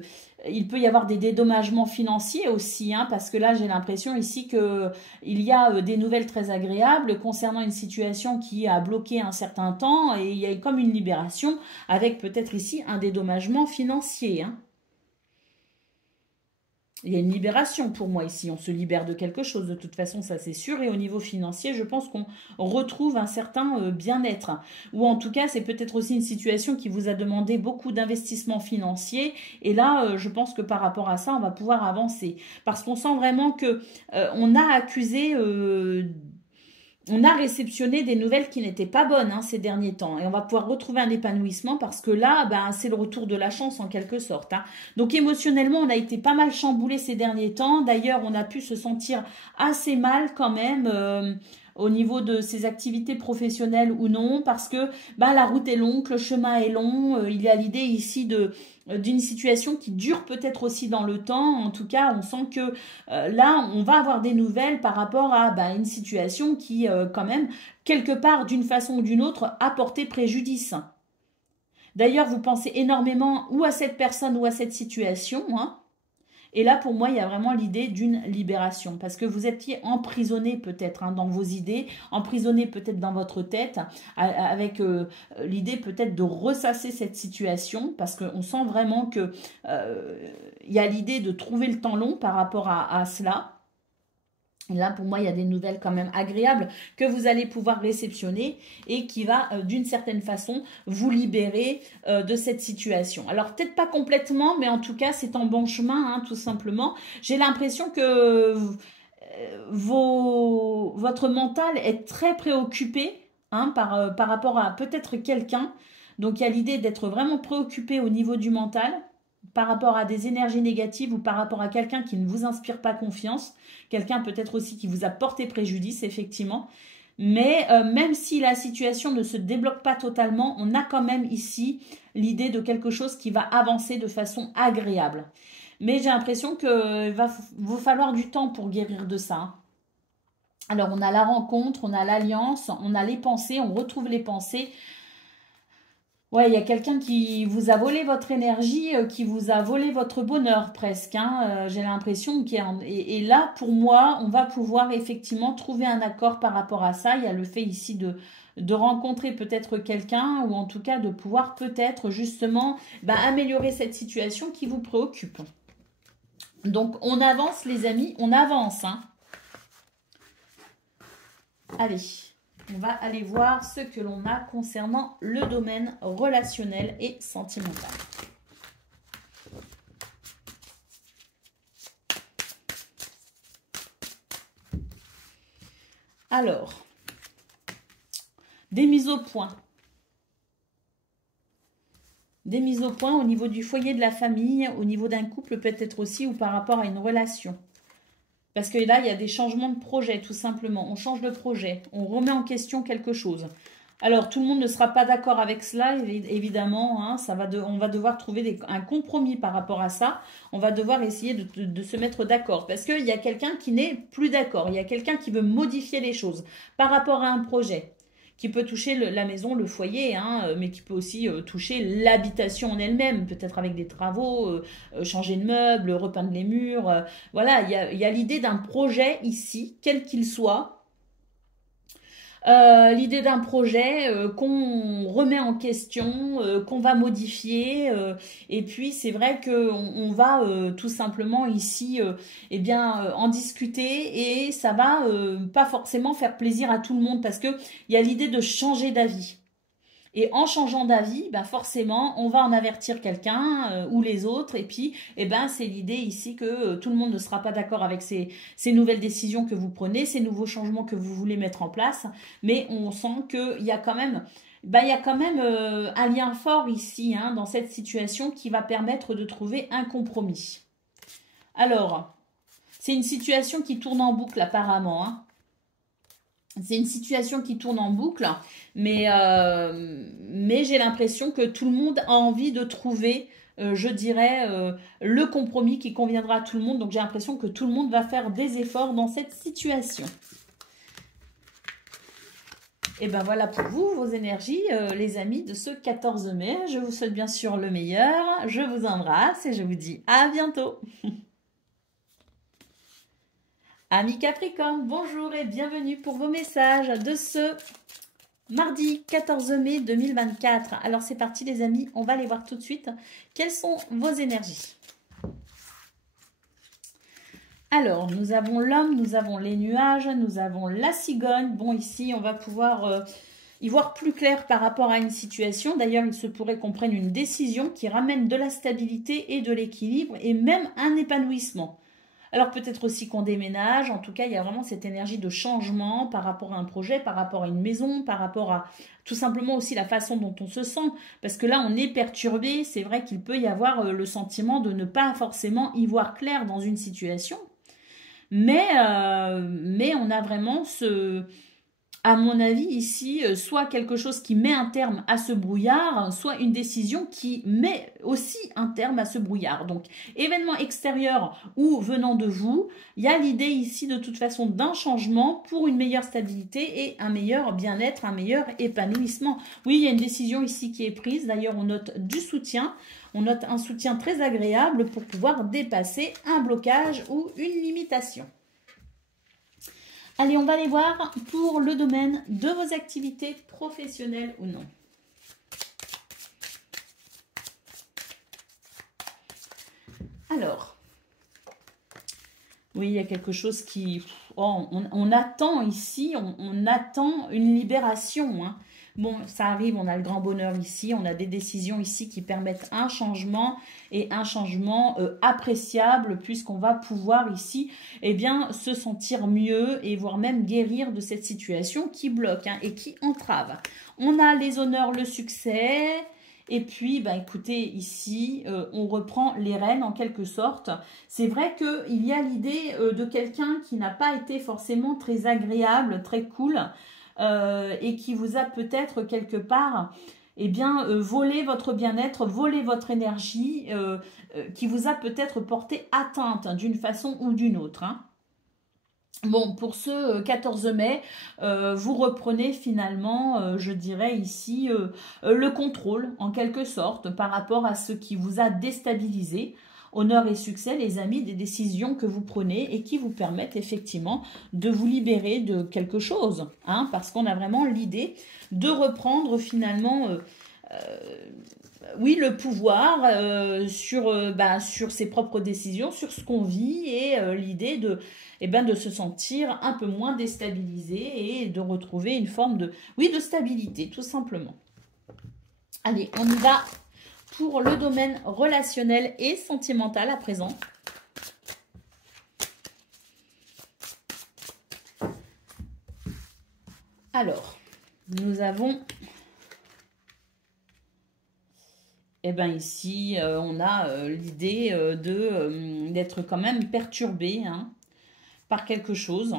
il peut y avoir des dédommagements financiers aussi, hein, parce que là j'ai l'impression ici qu'il y a des nouvelles très agréables concernant une situation qui a bloqué un certain temps, et il y a comme une libération avec peut-être ici un dédommagement financier, hein. Il y a une libération pour moi ici, on se libère de quelque chose, de toute façon ça c'est sûr, et au niveau financier je pense qu'on retrouve un certain bien-être, ou en tout cas c'est peut-être aussi une situation qui vous a demandé beaucoup d'investissement financier, et là je pense que par rapport à ça on va pouvoir avancer, parce qu'on sent vraiment que on a accusé on a réceptionné des nouvelles qui n'étaient pas bonnes hein, ces derniers temps. Et on va pouvoir retrouver un épanouissement parce que là, ben, c'est le retour de la chance en quelque sorte. Hein. Donc émotionnellement, on a été pas mal chamboulé ces derniers temps. D'ailleurs, on a pu se sentir assez mal quand même au niveau de ses activités professionnelles ou non. Parce que ben, la route est longue, le chemin est long. Il y a l'idée ici d'une situation qui dure peut-être aussi dans le temps. En tout cas, on sent que là, on va avoir des nouvelles par rapport à une situation qui, quand même, quelque part, d'une façon ou d'une autre, a porté préjudice. D'ailleurs, vous pensez énormément ou à cette personne ou à cette situation, hein. Et là, pour moi, il y a vraiment l'idée d'une libération. Parce que vous étiez emprisonné peut-être hein, dans vos idées, emprisonné peut-être dans votre tête, avec l'idée peut-être de ressasser cette situation. Parce qu'on sent vraiment que il y a l'idée de trouver le temps long par rapport à cela. Et là, pour moi, il y a des nouvelles quand même agréables que vous allez pouvoir réceptionner et qui va, d'une certaine façon, vous libérer de cette situation. Alors, peut-être pas complètement, mais en tout cas, c'est en bon chemin, hein, tout simplement. J'ai l'impression que votre mental est très préoccupé hein, par rapport à peut-être quelqu'un. Donc, il y a l'idée d'être vraiment préoccupé au niveau du mental par rapport à des énergies négatives ou par rapport à quelqu'un qui ne vous inspire pas confiance, quelqu'un peut-être aussi qui vous a porté préjudice, effectivement. Mais même si la situation ne se débloque pas totalement, on a quand même ici l'idée de quelque chose qui va avancer de façon agréable. Mais j'ai l'impression qu'il va vous falloir du temps pour guérir de ça. Alors, on a la rencontre, on a l'alliance, on a les pensées, on retrouve les pensées. Ouais, il y a quelqu'un qui vous a volé votre énergie, qui vous a volé votre bonheur presque. Hein, j'ai l'impression et là, pour moi, on va pouvoir effectivement trouver un accord par rapport à ça. Il y a le fait ici de rencontrer peut-être quelqu'un ou en tout cas de pouvoir peut-être justement améliorer cette situation qui vous préoccupe. Donc, on avance les amis, on avance. Hein. Allez. On va aller voir ce que l'on a concernant le domaine relationnel et sentimental. Alors, des mises au point. Des mises au point au niveau du foyer de la famille, au niveau d'un couple peut-être aussi ou par rapport à une relation. Parce que là, il y a des changements de projet, tout simplement. On change de projet, on remet en question quelque chose. Alors, tout le monde ne sera pas d'accord avec cela, évidemment. Hein, on va devoir trouver un compromis par rapport à ça. On va devoir essayer de se mettre d'accord. Parce qu'il y a quelqu'un qui n'est plus d'accord. Il y a quelqu'un qui veut modifier les choses par rapport à un projet qui peut toucher la maison, le foyer, hein, mais qui peut aussi toucher l'habitation en elle-même, peut-être avec des travaux, changer de meubles, repeindre les murs. Voilà, il y a l'idée d'un projet ici, quel qu'il soit. L'idée d'un projet qu'on remet en question, qu'on va modifier. Et puis, c'est vrai qu'on va tout simplement ici en discuter et ça va pas forcément faire plaisir à tout le monde parce qu'il y a l'idée de changer d'avis. Et en changeant d'avis, forcément, on va en avertir quelqu'un ou les autres. Et puis, c'est l'idée ici que tout le monde ne sera pas d'accord avec ces nouvelles décisions que vous prenez, ces nouveaux changements que vous voulez mettre en place. Mais on sent qu'il y a quand même, un lien fort ici, hein, dans cette situation qui va permettre de trouver un compromis. Alors, c'est une situation qui tourne en boucle apparemment, hein. C'est une situation qui tourne en boucle, mais j'ai l'impression que tout le monde a envie de trouver, je dirais, le compromis qui conviendra à tout le monde. Donc, j'ai l'impression que tout le monde va faire des efforts dans cette situation. Et ben voilà pour vous, vos énergies, les amis de ce 14 mai. Je vous souhaite bien sûr le meilleur. Je vous embrasse et je vous dis à bientôt. Amis Capricorne, bonjour et bienvenue pour vos messages de ce mardi 14 mai 2024. Alors c'est parti les amis, on va aller voir tout de suite quelles sont vos énergies. Alors, nous avons l'homme, nous avons les nuages, nous avons la cigogne. Bon, ici, on va pouvoir y voir plus clair par rapport à une situation. D'ailleurs, il se pourrait qu'on prenne une décision qui ramène de la stabilité et de l'équilibre et même un épanouissement. Alors peut-être aussi qu'on déménage. En tout cas, il y a vraiment cette énergie de changement par rapport à un projet, par rapport à une maison, par rapport à tout simplement aussi la façon dont on se sent. Parce que là, on est perturbé. C'est vrai qu'il peut y avoir le sentiment de ne pas forcément y voir clair dans une situation. Mais on a vraiment à mon avis, ici, soit quelque chose qui met un terme à ce brouillard, soit une décision qui met aussi un terme à ce brouillard. Donc, événement extérieur ou venant de vous, il y a l'idée ici de toute façon d'un changement pour une meilleure stabilité et un meilleur bien-être, un meilleur épanouissement. Oui, il y a une décision ici qui est prise. D'ailleurs, on note du soutien. On note un soutien très agréable pour pouvoir dépasser un blocage ou une limitation. Allez, on va aller voir pour le domaine de vos activités professionnelles ou non. Alors, oui, il y a quelque chose qui... Oh, on attend ici, on attend une libération, hein. Bon, ça arrive, on a le grand bonheur ici, on a des décisions ici qui permettent un changement et un changement appréciable puisqu'on va pouvoir ici eh bien, se sentir mieux et voire même guérir de cette situation qui bloque hein, et qui entrave. On a les honneurs, le succès et puis bah, écoutez ici on reprend les rênes en quelque sorte. C'est vrai qu'il y a l'idée de quelqu'un qui n'a pas été forcément très agréable, très cool. Et qui vous a peut-être quelque part eh bien, volé votre bien-être, volé votre énergie, qui vous a peut-être porté atteinte d'une façon ou d'une autre. Hein. Bon, pour ce 14 mai, vous reprenez finalement, je dirais ici, le contrôle en quelque sorte par rapport à ce qui vous a déstabilisé. Honneur et succès, les amis, des décisions que vous prenez et qui vous permettent effectivement de vous libérer de quelque chose. Hein, parce qu'on a vraiment l'idée de reprendre finalement... oui, le pouvoir sur ses propres décisions, sur ce qu'on vit et l'idée de se sentir un peu moins déstabilisé et de retrouver une forme de stabilité, tout simplement. Allez, on y va pour le domaine relationnel et sentimental à présent. Alors, nous avons... Eh bien ici, on a l'idée d'être quand même perturbé hein, par quelque chose.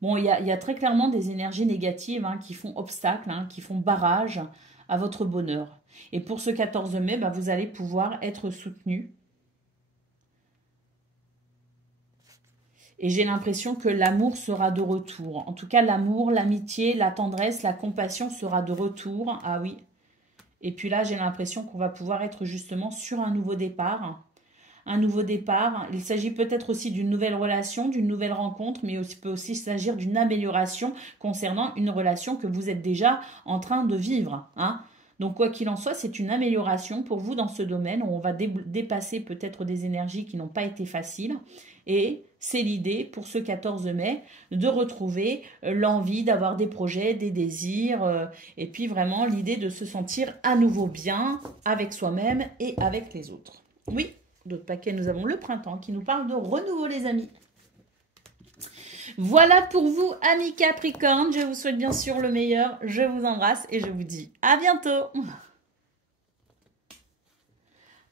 Bon, il y a très clairement des énergies négatives hein, qui font obstacle, hein, qui font barrage à votre bonheur. Et pour ce 14 mai, bah, vous allez pouvoir être soutenu. Et j'ai l'impression que l'amour sera de retour. En tout cas, l'amour, l'amitié, la tendresse, la compassion sera de retour. Ah oui. Et puis là, j'ai l'impression qu'on va pouvoir être justement sur un nouveau départ. Un nouveau départ. Il s'agit peut-être aussi d'une nouvelle relation, d'une nouvelle rencontre, mais il peut aussi s'agir d'une amélioration concernant une relation que vous êtes déjà en train de vivre. Hein. Donc, quoi qu'il en soit, c'est une amélioration pour vous dans ce domaine où on va dépasser peut-être des énergies qui n'ont pas été faciles. Et c'est l'idée pour ce 14 mai de retrouver l'envie d'avoir des projets, des désirs et puis vraiment l'idée de se sentir à nouveau bien avec soi-même et avec les autres. Oui, d'autres paquets, nous avons le printemps qui nous parle de renouveau les amis. Voilà pour vous amis Capricorne, je vous souhaite bien sûr le meilleur, je vous embrasse et je vous dis à bientôt.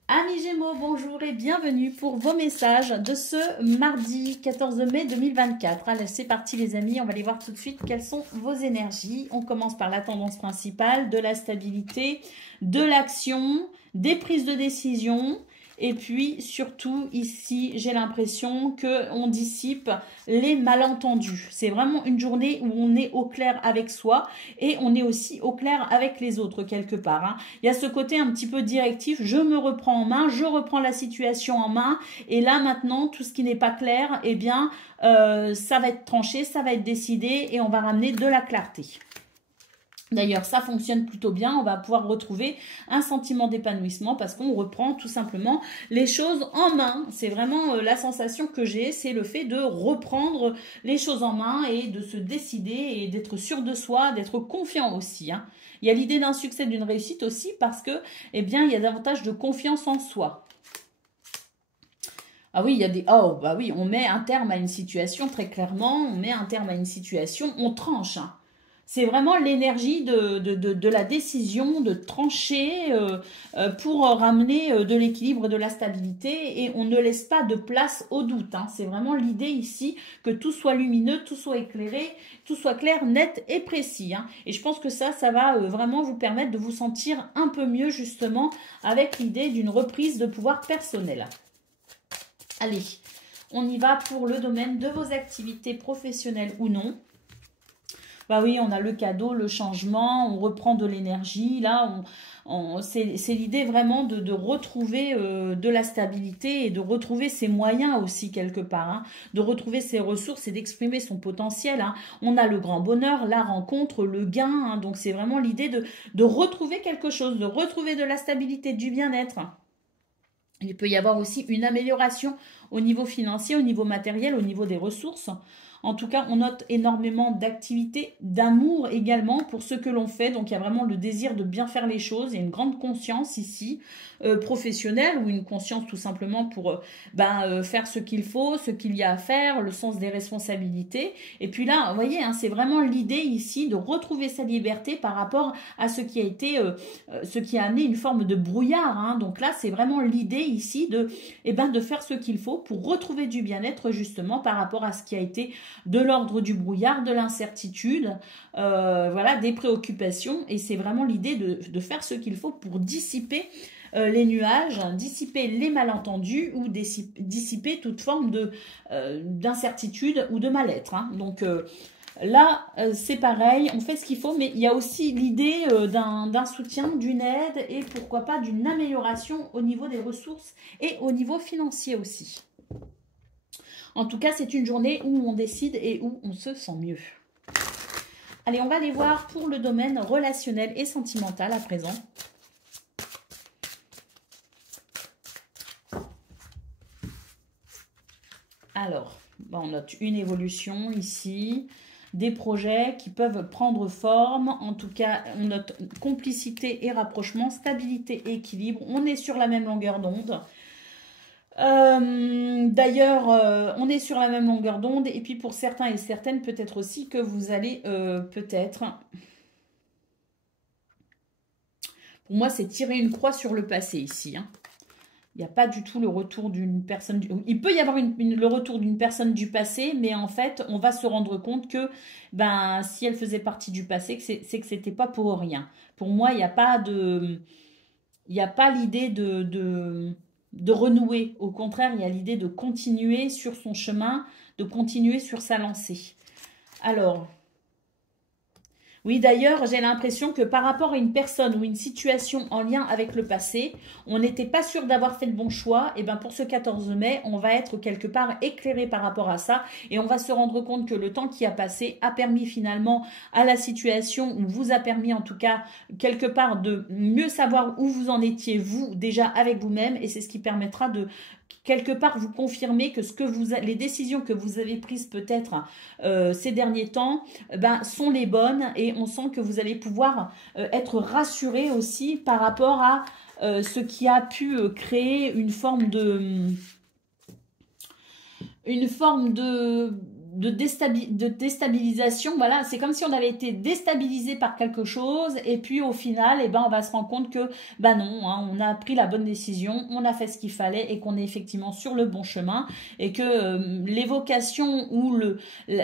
Amis Gémeaux, bonjour et bienvenue pour vos messages de ce mardi 14 mai 2024. Allez, c'est parti les amis, on va aller voir tout de suite quelles sont vos énergies. On commence par la tendance principale, de la stabilité, de l'action, des prises de décision. Et puis surtout ici, j'ai l'impression qu'on dissipe les malentendus. C'est vraiment une journée où on est au clair avec soi et on est aussi au clair avec les autres quelque part. Hein. Il y a ce côté un petit peu directif, je me reprends en main, je reprends la situation en main et là maintenant, tout ce qui n'est pas clair, eh bien, ça va être tranché, ça va être décidé et on va ramener de la clarté. D'ailleurs, ça fonctionne plutôt bien, on va pouvoir retrouver un sentiment d'épanouissement parce qu'on reprend tout simplement les choses en main. C'est vraiment la sensation que j'ai, c'est le fait de reprendre les choses en main et de se décider et d'être sûr de soi, d'être confiant aussi. Hein. Il y a l'idée d'un succès, d'une réussite aussi parce que, eh bien, il y a davantage de confiance en soi. Ah oui, il y a des... Oh, bah oui, on met un terme à une situation, très clairement. On met un terme à une situation, on tranche, hein. C'est vraiment l'énergie de la décision, de trancher pour ramener de l'équilibre, de la stabilité. Et on ne laisse pas de place au doute, hein. C'est vraiment l'idée ici que tout soit lumineux, tout soit éclairé, tout soit clair, net et précis, hein. Et je pense que ça va vraiment vous permettre de vous sentir un peu mieux justement avec l'idée d'une reprise de pouvoir personnel. Allez, on y va pour le domaine de vos activités professionnelles ou non. Bah oui, on a le cadeau, le changement, on reprend de l'énergie. Là, c'est l'idée vraiment de retrouver de la stabilité et de retrouver ses moyens aussi quelque part, hein, de retrouver ses ressources et d'exprimer son potentiel, hein. On a le grand bonheur, la rencontre, le gain, hein, donc c'est vraiment l'idée de retrouver quelque chose, de retrouver de la stabilité, du bien-être. Il peut y avoir aussi une amélioration au niveau financier, au niveau matériel, au niveau des ressources. En tout cas, on note énormément d'activité, d'amour également pour ce que l'on fait. Donc, il y a vraiment le désir de bien faire les choses. Il y a une grande conscience ici, professionnelle, ou une conscience tout simplement pour faire ce qu'il faut, ce qu'il y a à faire, le sens des responsabilités. Et puis là, vous voyez, hein, c'est vraiment l'idée ici de retrouver sa liberté par rapport à ce qui a été, ce qui a amené une forme de brouillard, hein. Donc là, c'est vraiment l'idée ici de faire ce qu'il faut pour retrouver du bien-être justement par rapport à ce qui a été de l'ordre du brouillard, de l'incertitude, voilà, des préoccupations. Et c'est vraiment l'idée de faire ce qu'il faut pour dissiper les nuages, dissiper les malentendus ou dissiper toute forme d'incertitude ou de mal-être, hein. Donc là, c'est pareil, on fait ce qu'il faut, mais il y a aussi l'idée d'un soutien, d'une aide et pourquoi pas d'une amélioration au niveau des ressources et au niveau financier aussi. En tout cas, c'est une journée où on décide et où on se sent mieux. Allez, on va aller voir pour le domaine relationnel et sentimental à présent. Alors, on note une évolution ici, des projets qui peuvent prendre forme. En tout cas, on note complicité et rapprochement, stabilité et équilibre. On est sur la même longueur d'onde. D'ailleurs, on est sur la même longueur d'onde. Et puis pour certains et certaines, peut-être aussi que vous allez peut-être... Pour moi, c'est tirer une croix sur le passé ici, hein. Il n'y a pas du tout le retour d'une personne... Il peut y avoir le retour d'une personne du passé, mais en fait, on va se rendre compte que si elle faisait partie du passé, c'est que c'était pas pour rien. Pour moi, il n'y a pas de... Il n'y a pas l'idée de renouer. Au contraire, il y a l'idée de continuer sur son chemin, de continuer sur sa lancée. Alors... Oui, d'ailleurs, j'ai l'impression que par rapport à une personne ou une situation en lien avec le passé, on n'était pas sûr d'avoir fait le bon choix. Et bien pour ce 14 mai, on va être quelque part éclairé par rapport à ça. Et on va se rendre compte que le temps qui a passé a permis finalement à la situation, ou vous a permis en tout cas quelque part de mieux savoir où vous en étiez vous déjà avec vous-même. Et c'est ce qui permettra de quelque part vous confirmer que les décisions que vous avez prises peut-être ces derniers temps sont les bonnes, et on sent que vous allez pouvoir être rassuré aussi par rapport à ce qui a pu créer une forme de déstabilisation. Voilà, c'est comme si on avait été déstabilisé par quelque chose, et puis au final, on va se rendre compte que non, hein, on a pris la bonne décision, on a fait ce qu'il fallait, et qu'on est effectivement sur le bon chemin, et que l'évocation ou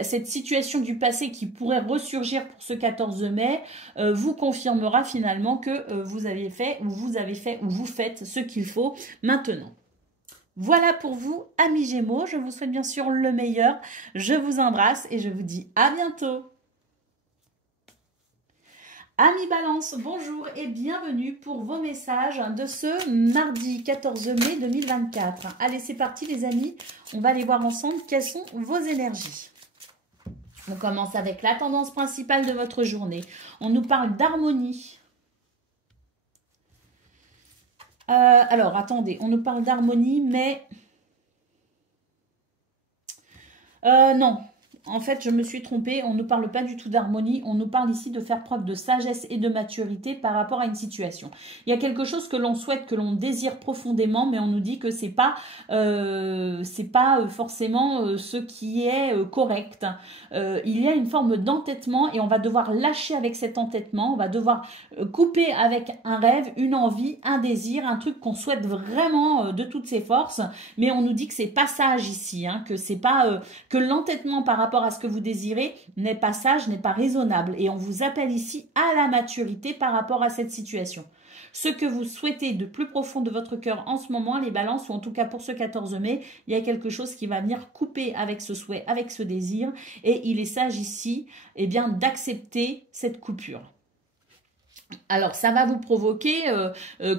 cette situation du passé qui pourrait ressurgir pour ce 14 mai vous confirmera finalement que vous avez fait ou vous faites ce qu'il faut maintenant. Voilà pour vous, amis Gémeaux. Je vous souhaite bien sûr le meilleur. Je vous embrasse et je vous dis à bientôt. Amis Balance, bonjour et bienvenue pour vos messages de ce mardi 14 mai 2024. Allez, c'est parti les amis. On va aller voir ensemble quelles sont vos énergies. On commence avec la tendance principale de votre journée. On nous parle d'harmonie. Alors, attendez, on nous parle d'harmonie, mais... non, en fait, je me suis trompée. On ne parle pas du tout d'harmonie. On nous parle ici de faire preuve de sagesse et de maturité par rapport à une situation. Il y a quelque chose que l'on souhaite, que l'on désire profondément, mais on nous dit que c'est pas forcément ce qui est correct. Il y a une forme d'entêtement et on va devoir lâcher avec cet entêtement. On va devoir couper avec un rêve, une envie, un désir, un truc qu'on souhaite vraiment de toutes ses forces. Mais on nous dit que c'est pas sage ici, hein, que c'est pas que l'entêtement par rapport à ce que vous désirez n'est pas sage, n'est pas raisonnable. Et on vous appelle ici à la maturité par rapport à cette situation. Ce que vous souhaitez de plus profond de votre cœur en ce moment, les balances, ou en tout cas pour ce 14 mai, il y a quelque chose qui va venir couper avec ce souhait, avec ce désir. Et il est sage ici, eh bien, d'accepter cette coupure. Alors, ça va vous provoquer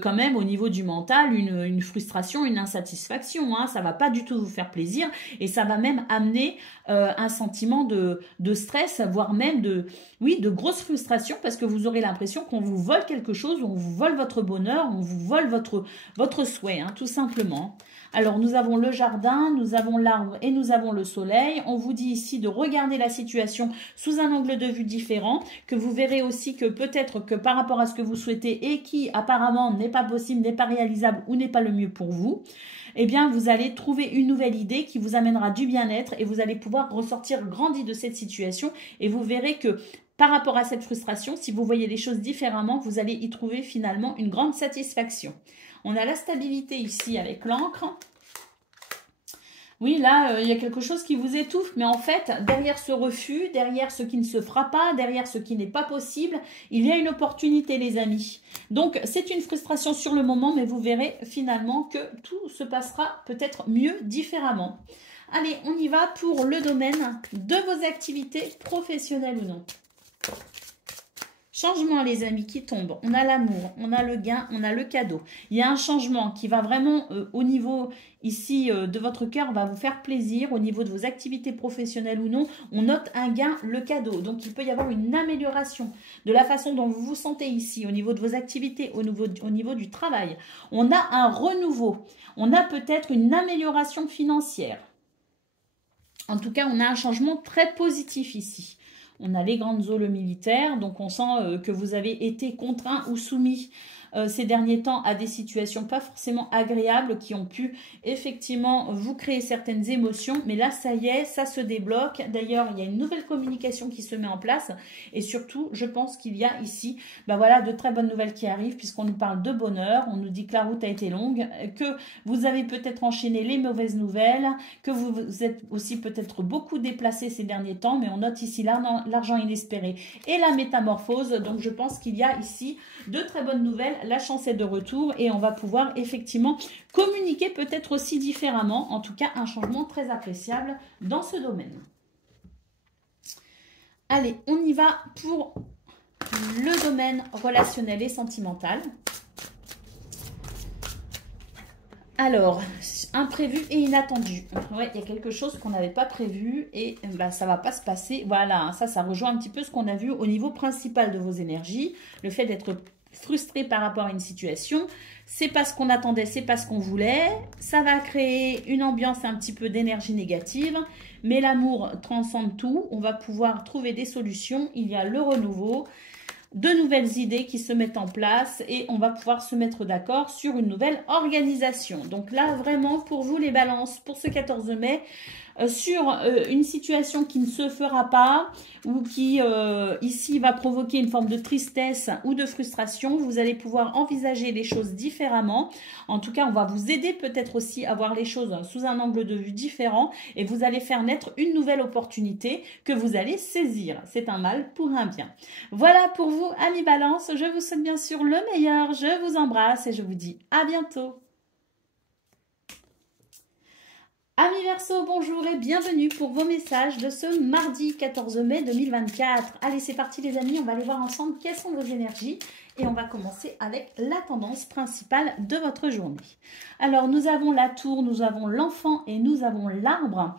quand même au niveau du mental une frustration, une insatisfaction. Hein. Ça va pas du tout vous faire plaisir et ça va même amener un sentiment de stress, voire même de grosse frustration parce que vous aurez l'impression qu'on vous vole quelque chose, on vous vole votre bonheur, on vous vole votre souhait, hein, tout simplement. Alors, nous avons le jardin, nous avons l'arbre et nous avons le soleil. On vous dit ici de regarder la situation sous un angle de vue différent, que vous verrez aussi que peut-être que par rapport à ce que vous souhaitez et qui apparemment n'est pas possible, n'est pas réalisable ou n'est pas le mieux pour vous, eh bien, vous allez trouver une nouvelle idée qui vous amènera du bien-être et vous allez pouvoir ressortir grandi de cette situation et vous verrez que par rapport à cette frustration, si vous voyez les choses différemment, vous allez y trouver finalement une grande satisfaction. On a la stabilité ici avec l'encre. Oui, là, il y a quelque chose qui vous étouffe, mais en fait, derrière ce refus, derrière ce qui ne se fera pas, derrière ce qui n'est pas possible, il y a une opportunité, les amis. Donc, c'est une frustration sur le moment, mais vous verrez finalement que tout se passera peut-être mieux, différemment. Allez, on y va pour le domaine de vos activités professionnelles ou non. Changement, les amis, qui tombe. On a l'amour, on a le gain, on a le cadeau. Il y a un changement qui va vraiment, au niveau ici de votre cœur, va vous faire plaisir. Au niveau de vos activités professionnelles ou non, on note un gain, le cadeau. Donc, il peut y avoir une amélioration de la façon dont vous vous sentez ici, au niveau de vos activités, au niveau du travail. On a un renouveau. On a peut-être une amélioration financière. En tout cas, on a un changement très positif ici. On a les grandes eaux, le militaire, donc on sent que vous avez été contraint ou soumis ces derniers temps à des situations pas forcément agréables qui ont pu effectivement vous créer certaines émotions. Mais là, ça y est, ça se débloque. D'ailleurs, il y a une nouvelle communication qui se met en place. Et surtout, je pense qu'il y a ici voilà, de très bonnes nouvelles qui arrivent puisqu'on nous parle de bonheur. On nous dit que la route a été longue, que vous avez peut-être enchaîné les mauvaises nouvelles, que vous êtes aussi peut-être beaucoup déplacé ces derniers temps. Mais on note ici l'argent inespéré et la métamorphose. Donc, je pense qu'il y a ici de très bonnes nouvelles. La chance est de retour et on va pouvoir effectivement communiquer peut-être aussi différemment. En tout cas, un changement très appréciable dans ce domaine. Allez, on y va pour le domaine relationnel et sentimental. Alors, imprévu et inattendu. Ouais, il y a quelque chose qu'on n'avait pas prévu et ça ne va pas se passer. Voilà, ça rejoint un petit peu ce qu'on a vu au niveau principal de vos énergies. Le fait d'être frustré par rapport à une situation, c'est pas ce qu'on attendait, c'est pas ce qu'on voulait, ça va créer une ambiance un petit peu d'énergie négative, mais l'amour transcende tout, on va pouvoir trouver des solutions, il y a le renouveau, de nouvelles idées qui se mettent en place et on va pouvoir se mettre d'accord sur une nouvelle organisation. Donc là, vraiment, pour vous les balances, pour ce 14 mai, sur une situation qui ne se fera pas ou qui ici va provoquer une forme de tristesse ou de frustration, vous allez pouvoir envisager les choses différemment. En tout cas, on va vous aider peut-être aussi à voir les choses sous un angle de vue différent et vous allez faire naître une nouvelle opportunité que vous allez saisir. C'est un mal pour un bien. Voilà pour vous, amis Balance. Je vous souhaite bien sûr le meilleur. Je vous embrasse et je vous dis à bientôt. Amis Verseau, bonjour et bienvenue pour vos messages de ce mardi 14 mai 2024. Allez, c'est parti les amis, on va aller voir ensemble quelles sont vos énergies et on va commencer avec la tendance principale de votre journée. Alors, nous avons la tour, nous avons l'enfant et nous avons l'arbre.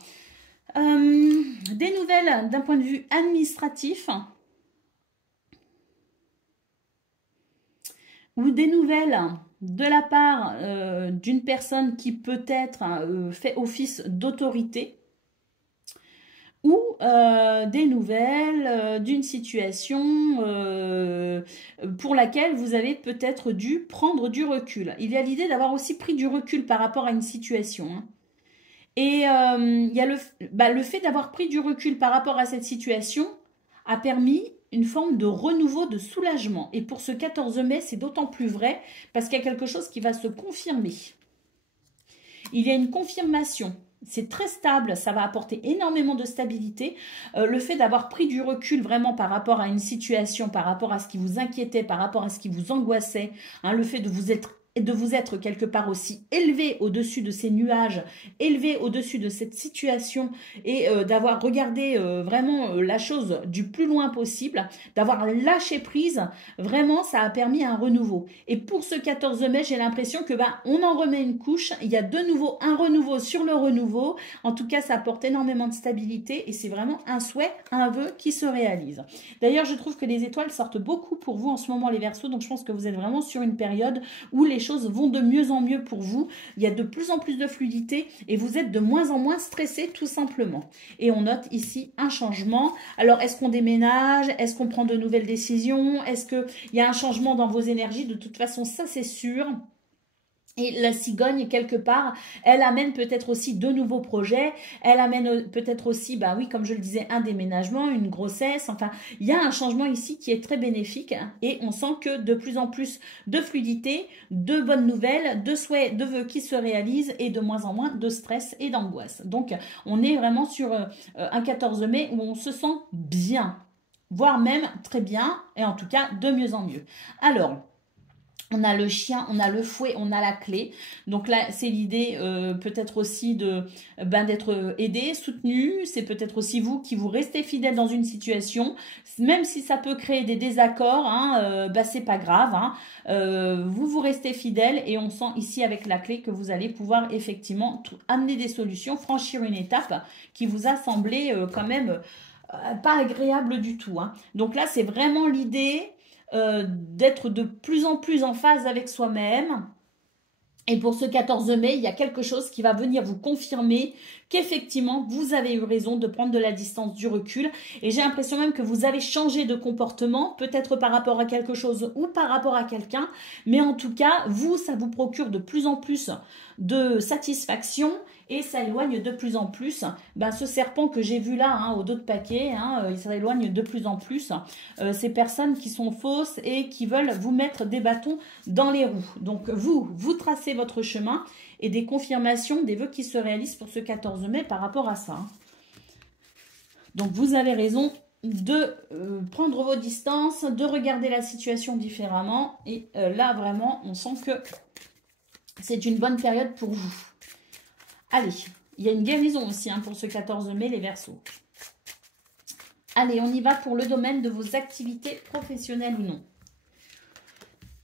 Des nouvelles d'un point de vue administratif ou des nouvelles de la part d'une personne qui peut-être fait office d'autorité ou des nouvelles d'une situation pour laquelle vous avez peut-être dû prendre du recul. Il y a l'idée d'avoir aussi pris du recul par rapport à une situation, hein. Et il y a le fait d'avoir pris du recul par rapport à cette situation a permis une forme de renouveau, de soulagement. Et pour ce 14 mai, c'est d'autant plus vrai parce qu'il y a quelque chose qui va se confirmer. Il y a une confirmation. C'est très stable, ça va apporter énormément de stabilité. Le fait d'avoir pris du recul vraiment par rapport à une situation, par rapport à ce qui vous inquiétait, par rapport à ce qui vous angoissait, hein, le fait de vous être quelque part aussi élevé au-dessus de ces nuages, élevé au-dessus de cette situation et d'avoir regardé vraiment la chose du plus loin possible, d'avoir lâché prise, vraiment ça a permis un renouveau. Et pour ce 14 mai, j'ai l'impression que on en remet une couche, il y a de nouveau un renouveau sur le renouveau, en tout cas ça apporte énormément de stabilité et c'est vraiment un souhait, un vœu qui se réalise. D'ailleurs je trouve que les étoiles sortent beaucoup pour vous en ce moment les Verseaux, donc je pense que vous êtes vraiment sur une période où les choses vont de mieux en mieux pour vous. Il y a de plus en plus de fluidité et vous êtes de moins en moins stressé tout simplement. Et on note ici un changement. Alors, est-ce qu'on déménage? Est-ce qu'on prend de nouvelles décisions? Est-ce qu'il y a un changement dans vos énergies? De toute façon, ça c'est sûr. Et la cigogne, quelque part, elle amène peut-être aussi de nouveaux projets, elle amène peut-être aussi, bah oui, comme je le disais, un déménagement, une grossesse, enfin, il y a un changement ici qui est très bénéfique, hein, et on sent que de plus en plus de fluidité, de bonnes nouvelles, de souhaits, de vœux qui se réalisent, et de moins en moins de stress et d'angoisse. Donc, on est vraiment sur un 14 mai où on se sent bien, voire même très bien, et en tout cas, de mieux en mieux. Alors, on a le chien, on a le fouet, on a la clé. Donc là, c'est l'idée peut-être aussi d'être aidé, soutenu. C'est peut-être aussi vous qui vous restez fidèle dans une situation. Même si ça peut créer des désaccords, hein, c'est pas grave. Hein. Vous restez fidèle et on sent ici avec la clé que vous allez pouvoir effectivement amener des solutions, franchir une étape qui vous a semblé quand même pas agréable du tout. Hein. Donc là, c'est vraiment l'idée d'être de plus en plus en phase avec soi-même. Et pour ce 14 mai, il y a quelque chose qui va venir vous confirmer qu'effectivement, vous avez eu raison de prendre de la distance, du recul. Et j'ai l'impression même que vous avez changé de comportement, peut-être par rapport à quelque chose ou par rapport à quelqu'un. Mais en tout cas, vous, ça vous procure de plus en plus de satisfaction et ça éloigne de plus en plus ce serpent que j'ai vu là hein, au dos de paquet, hein, il s'éloigne de plus en plus ces personnes qui sont fausses et qui veulent vous mettre des bâtons dans les roues. Donc vous tracez votre chemin et des confirmations, des vœux qui se réalisent pour ce 14 mai par rapport à ça. Hein. Donc vous avez raison de prendre vos distances, de regarder la situation différemment et là vraiment on sent que c'est une bonne période pour vous. Allez, il y a une guérison aussi hein, pour ce 14 mai, les Verseaux. Allez, on y va pour le domaine de vos activités professionnelles ou non.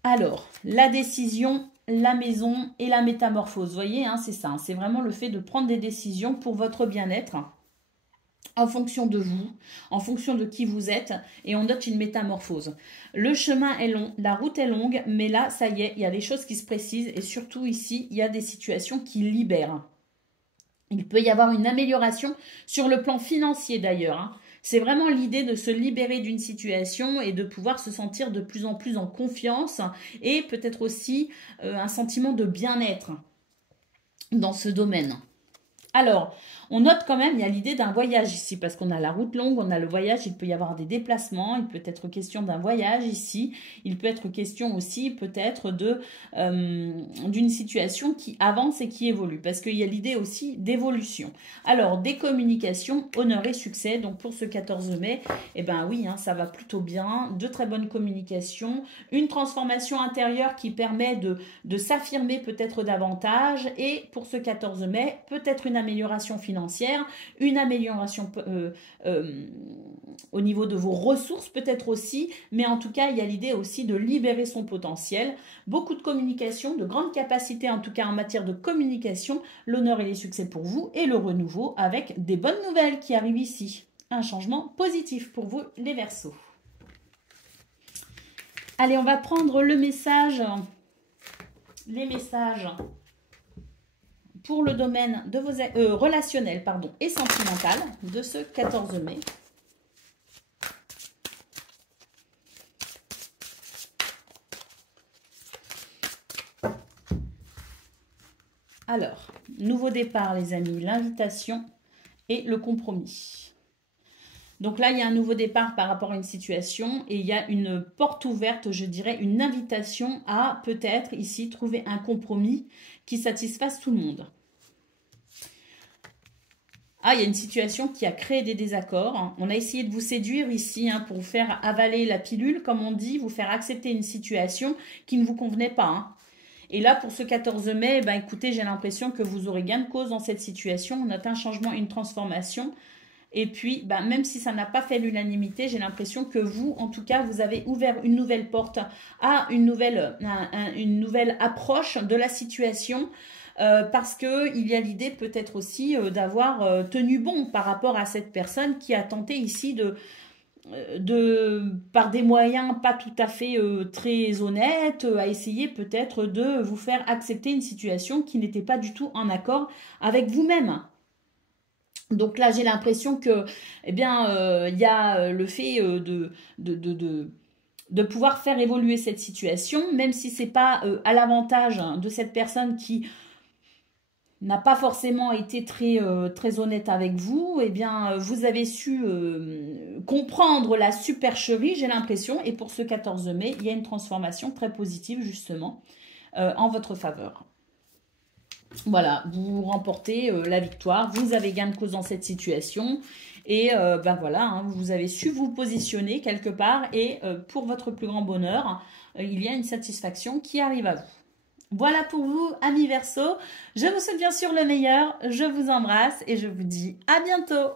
Alors, la décision, la maison et la métamorphose. Vous voyez, hein, c'est ça. Hein, c'est vraiment le fait de prendre des décisions pour votre bien-être en fonction de vous, en fonction de qui vous êtes, et on note une métamorphose. Le chemin est long, la route est longue, mais là, ça y est, il y a des choses qui se précisent, et surtout ici, il y a des situations qui libèrent. Il peut y avoir une amélioration sur le plan financier d'ailleurs. Hein. C'est vraiment l'idée de se libérer d'une situation et de pouvoir se sentir de plus en plus en confiance et peut-être aussi un sentiment de bien-être dans ce domaine. Alors, on note quand même, il y a l'idée d'un voyage ici, parce qu'on a la route longue, on a le voyage, il peut y avoir des déplacements, il peut être question d'un voyage ici, il peut être question aussi peut-être d'une situation qui avance et qui évolue, parce qu'il y a l'idée aussi d'évolution. Alors, des communications, honneur et succès, donc pour ce 14 mai, eh ben oui, hein, ça va plutôt bien, de très bonnes communications, une transformation intérieure qui permet de s'affirmer peut-être davantage, et pour ce 14 mai, peut-être une amélioration financière, une amélioration au niveau de vos ressources peut-être aussi, mais en tout cas il y a l'idée aussi de libérer son potentiel, beaucoup de communication, de grandes capacités en tout cas en matière de communication, l'honneur et les succès pour vous et le renouveau avec des bonnes nouvelles qui arrivent ici, un changement positif pour vous les Verseaux. Allez, on va prendre le message, les messages pour le domaine de vos relationnel pardon, et sentimental de ce 14 mai. Alors, nouveau départ les amis, l'invitation et le compromis. Donc là, il y a un nouveau départ par rapport à une situation et il y a une porte ouverte, je dirais, une invitation à peut-être ici trouver un compromis qui satisfasse tout le monde. Ah, il y a une situation qui a créé des désaccords. On a essayé de vous séduire ici pour vous faire avaler la pilule, comme on dit, vous faire accepter une situation qui ne vous convenait pas. Et là, pour ce 14 mai, écoutez, j'ai l'impression que vous aurez gain de cause dans cette situation. On note un changement, une transformation. Et puis, même si ça n'a pas fait l'unanimité, j'ai l'impression que vous, en tout cas, vous avez ouvert une nouvelle porte à une nouvelle approche de la situation parce qu'il y a l'idée peut-être aussi d'avoir tenu bon par rapport à cette personne qui a tenté ici par des moyens pas tout à fait très honnêtes, à essayer peut-être de vous faire accepter une situation qui n'était pas du tout en accord avec vous-même. Donc là, j'ai l'impression que, il y a le fait de pouvoir faire évoluer cette situation, même si c'est pas à l'avantage de cette personne qui n'a pas forcément été très honnête avec vous, vous avez su comprendre la supercherie, j'ai l'impression, et pour ce 14 mai, il y a une transformation très positive, justement, en votre faveur. Voilà, vous remportez la victoire, vous avez gain de cause dans cette situation et voilà, vous avez su vous positionner quelque part et pour votre plus grand bonheur, il y a une satisfaction qui arrive à vous. Voilà pour vous, amis Verseau. Je vous souhaite bien sûr le meilleur, je vous embrasse et je vous dis à bientôt.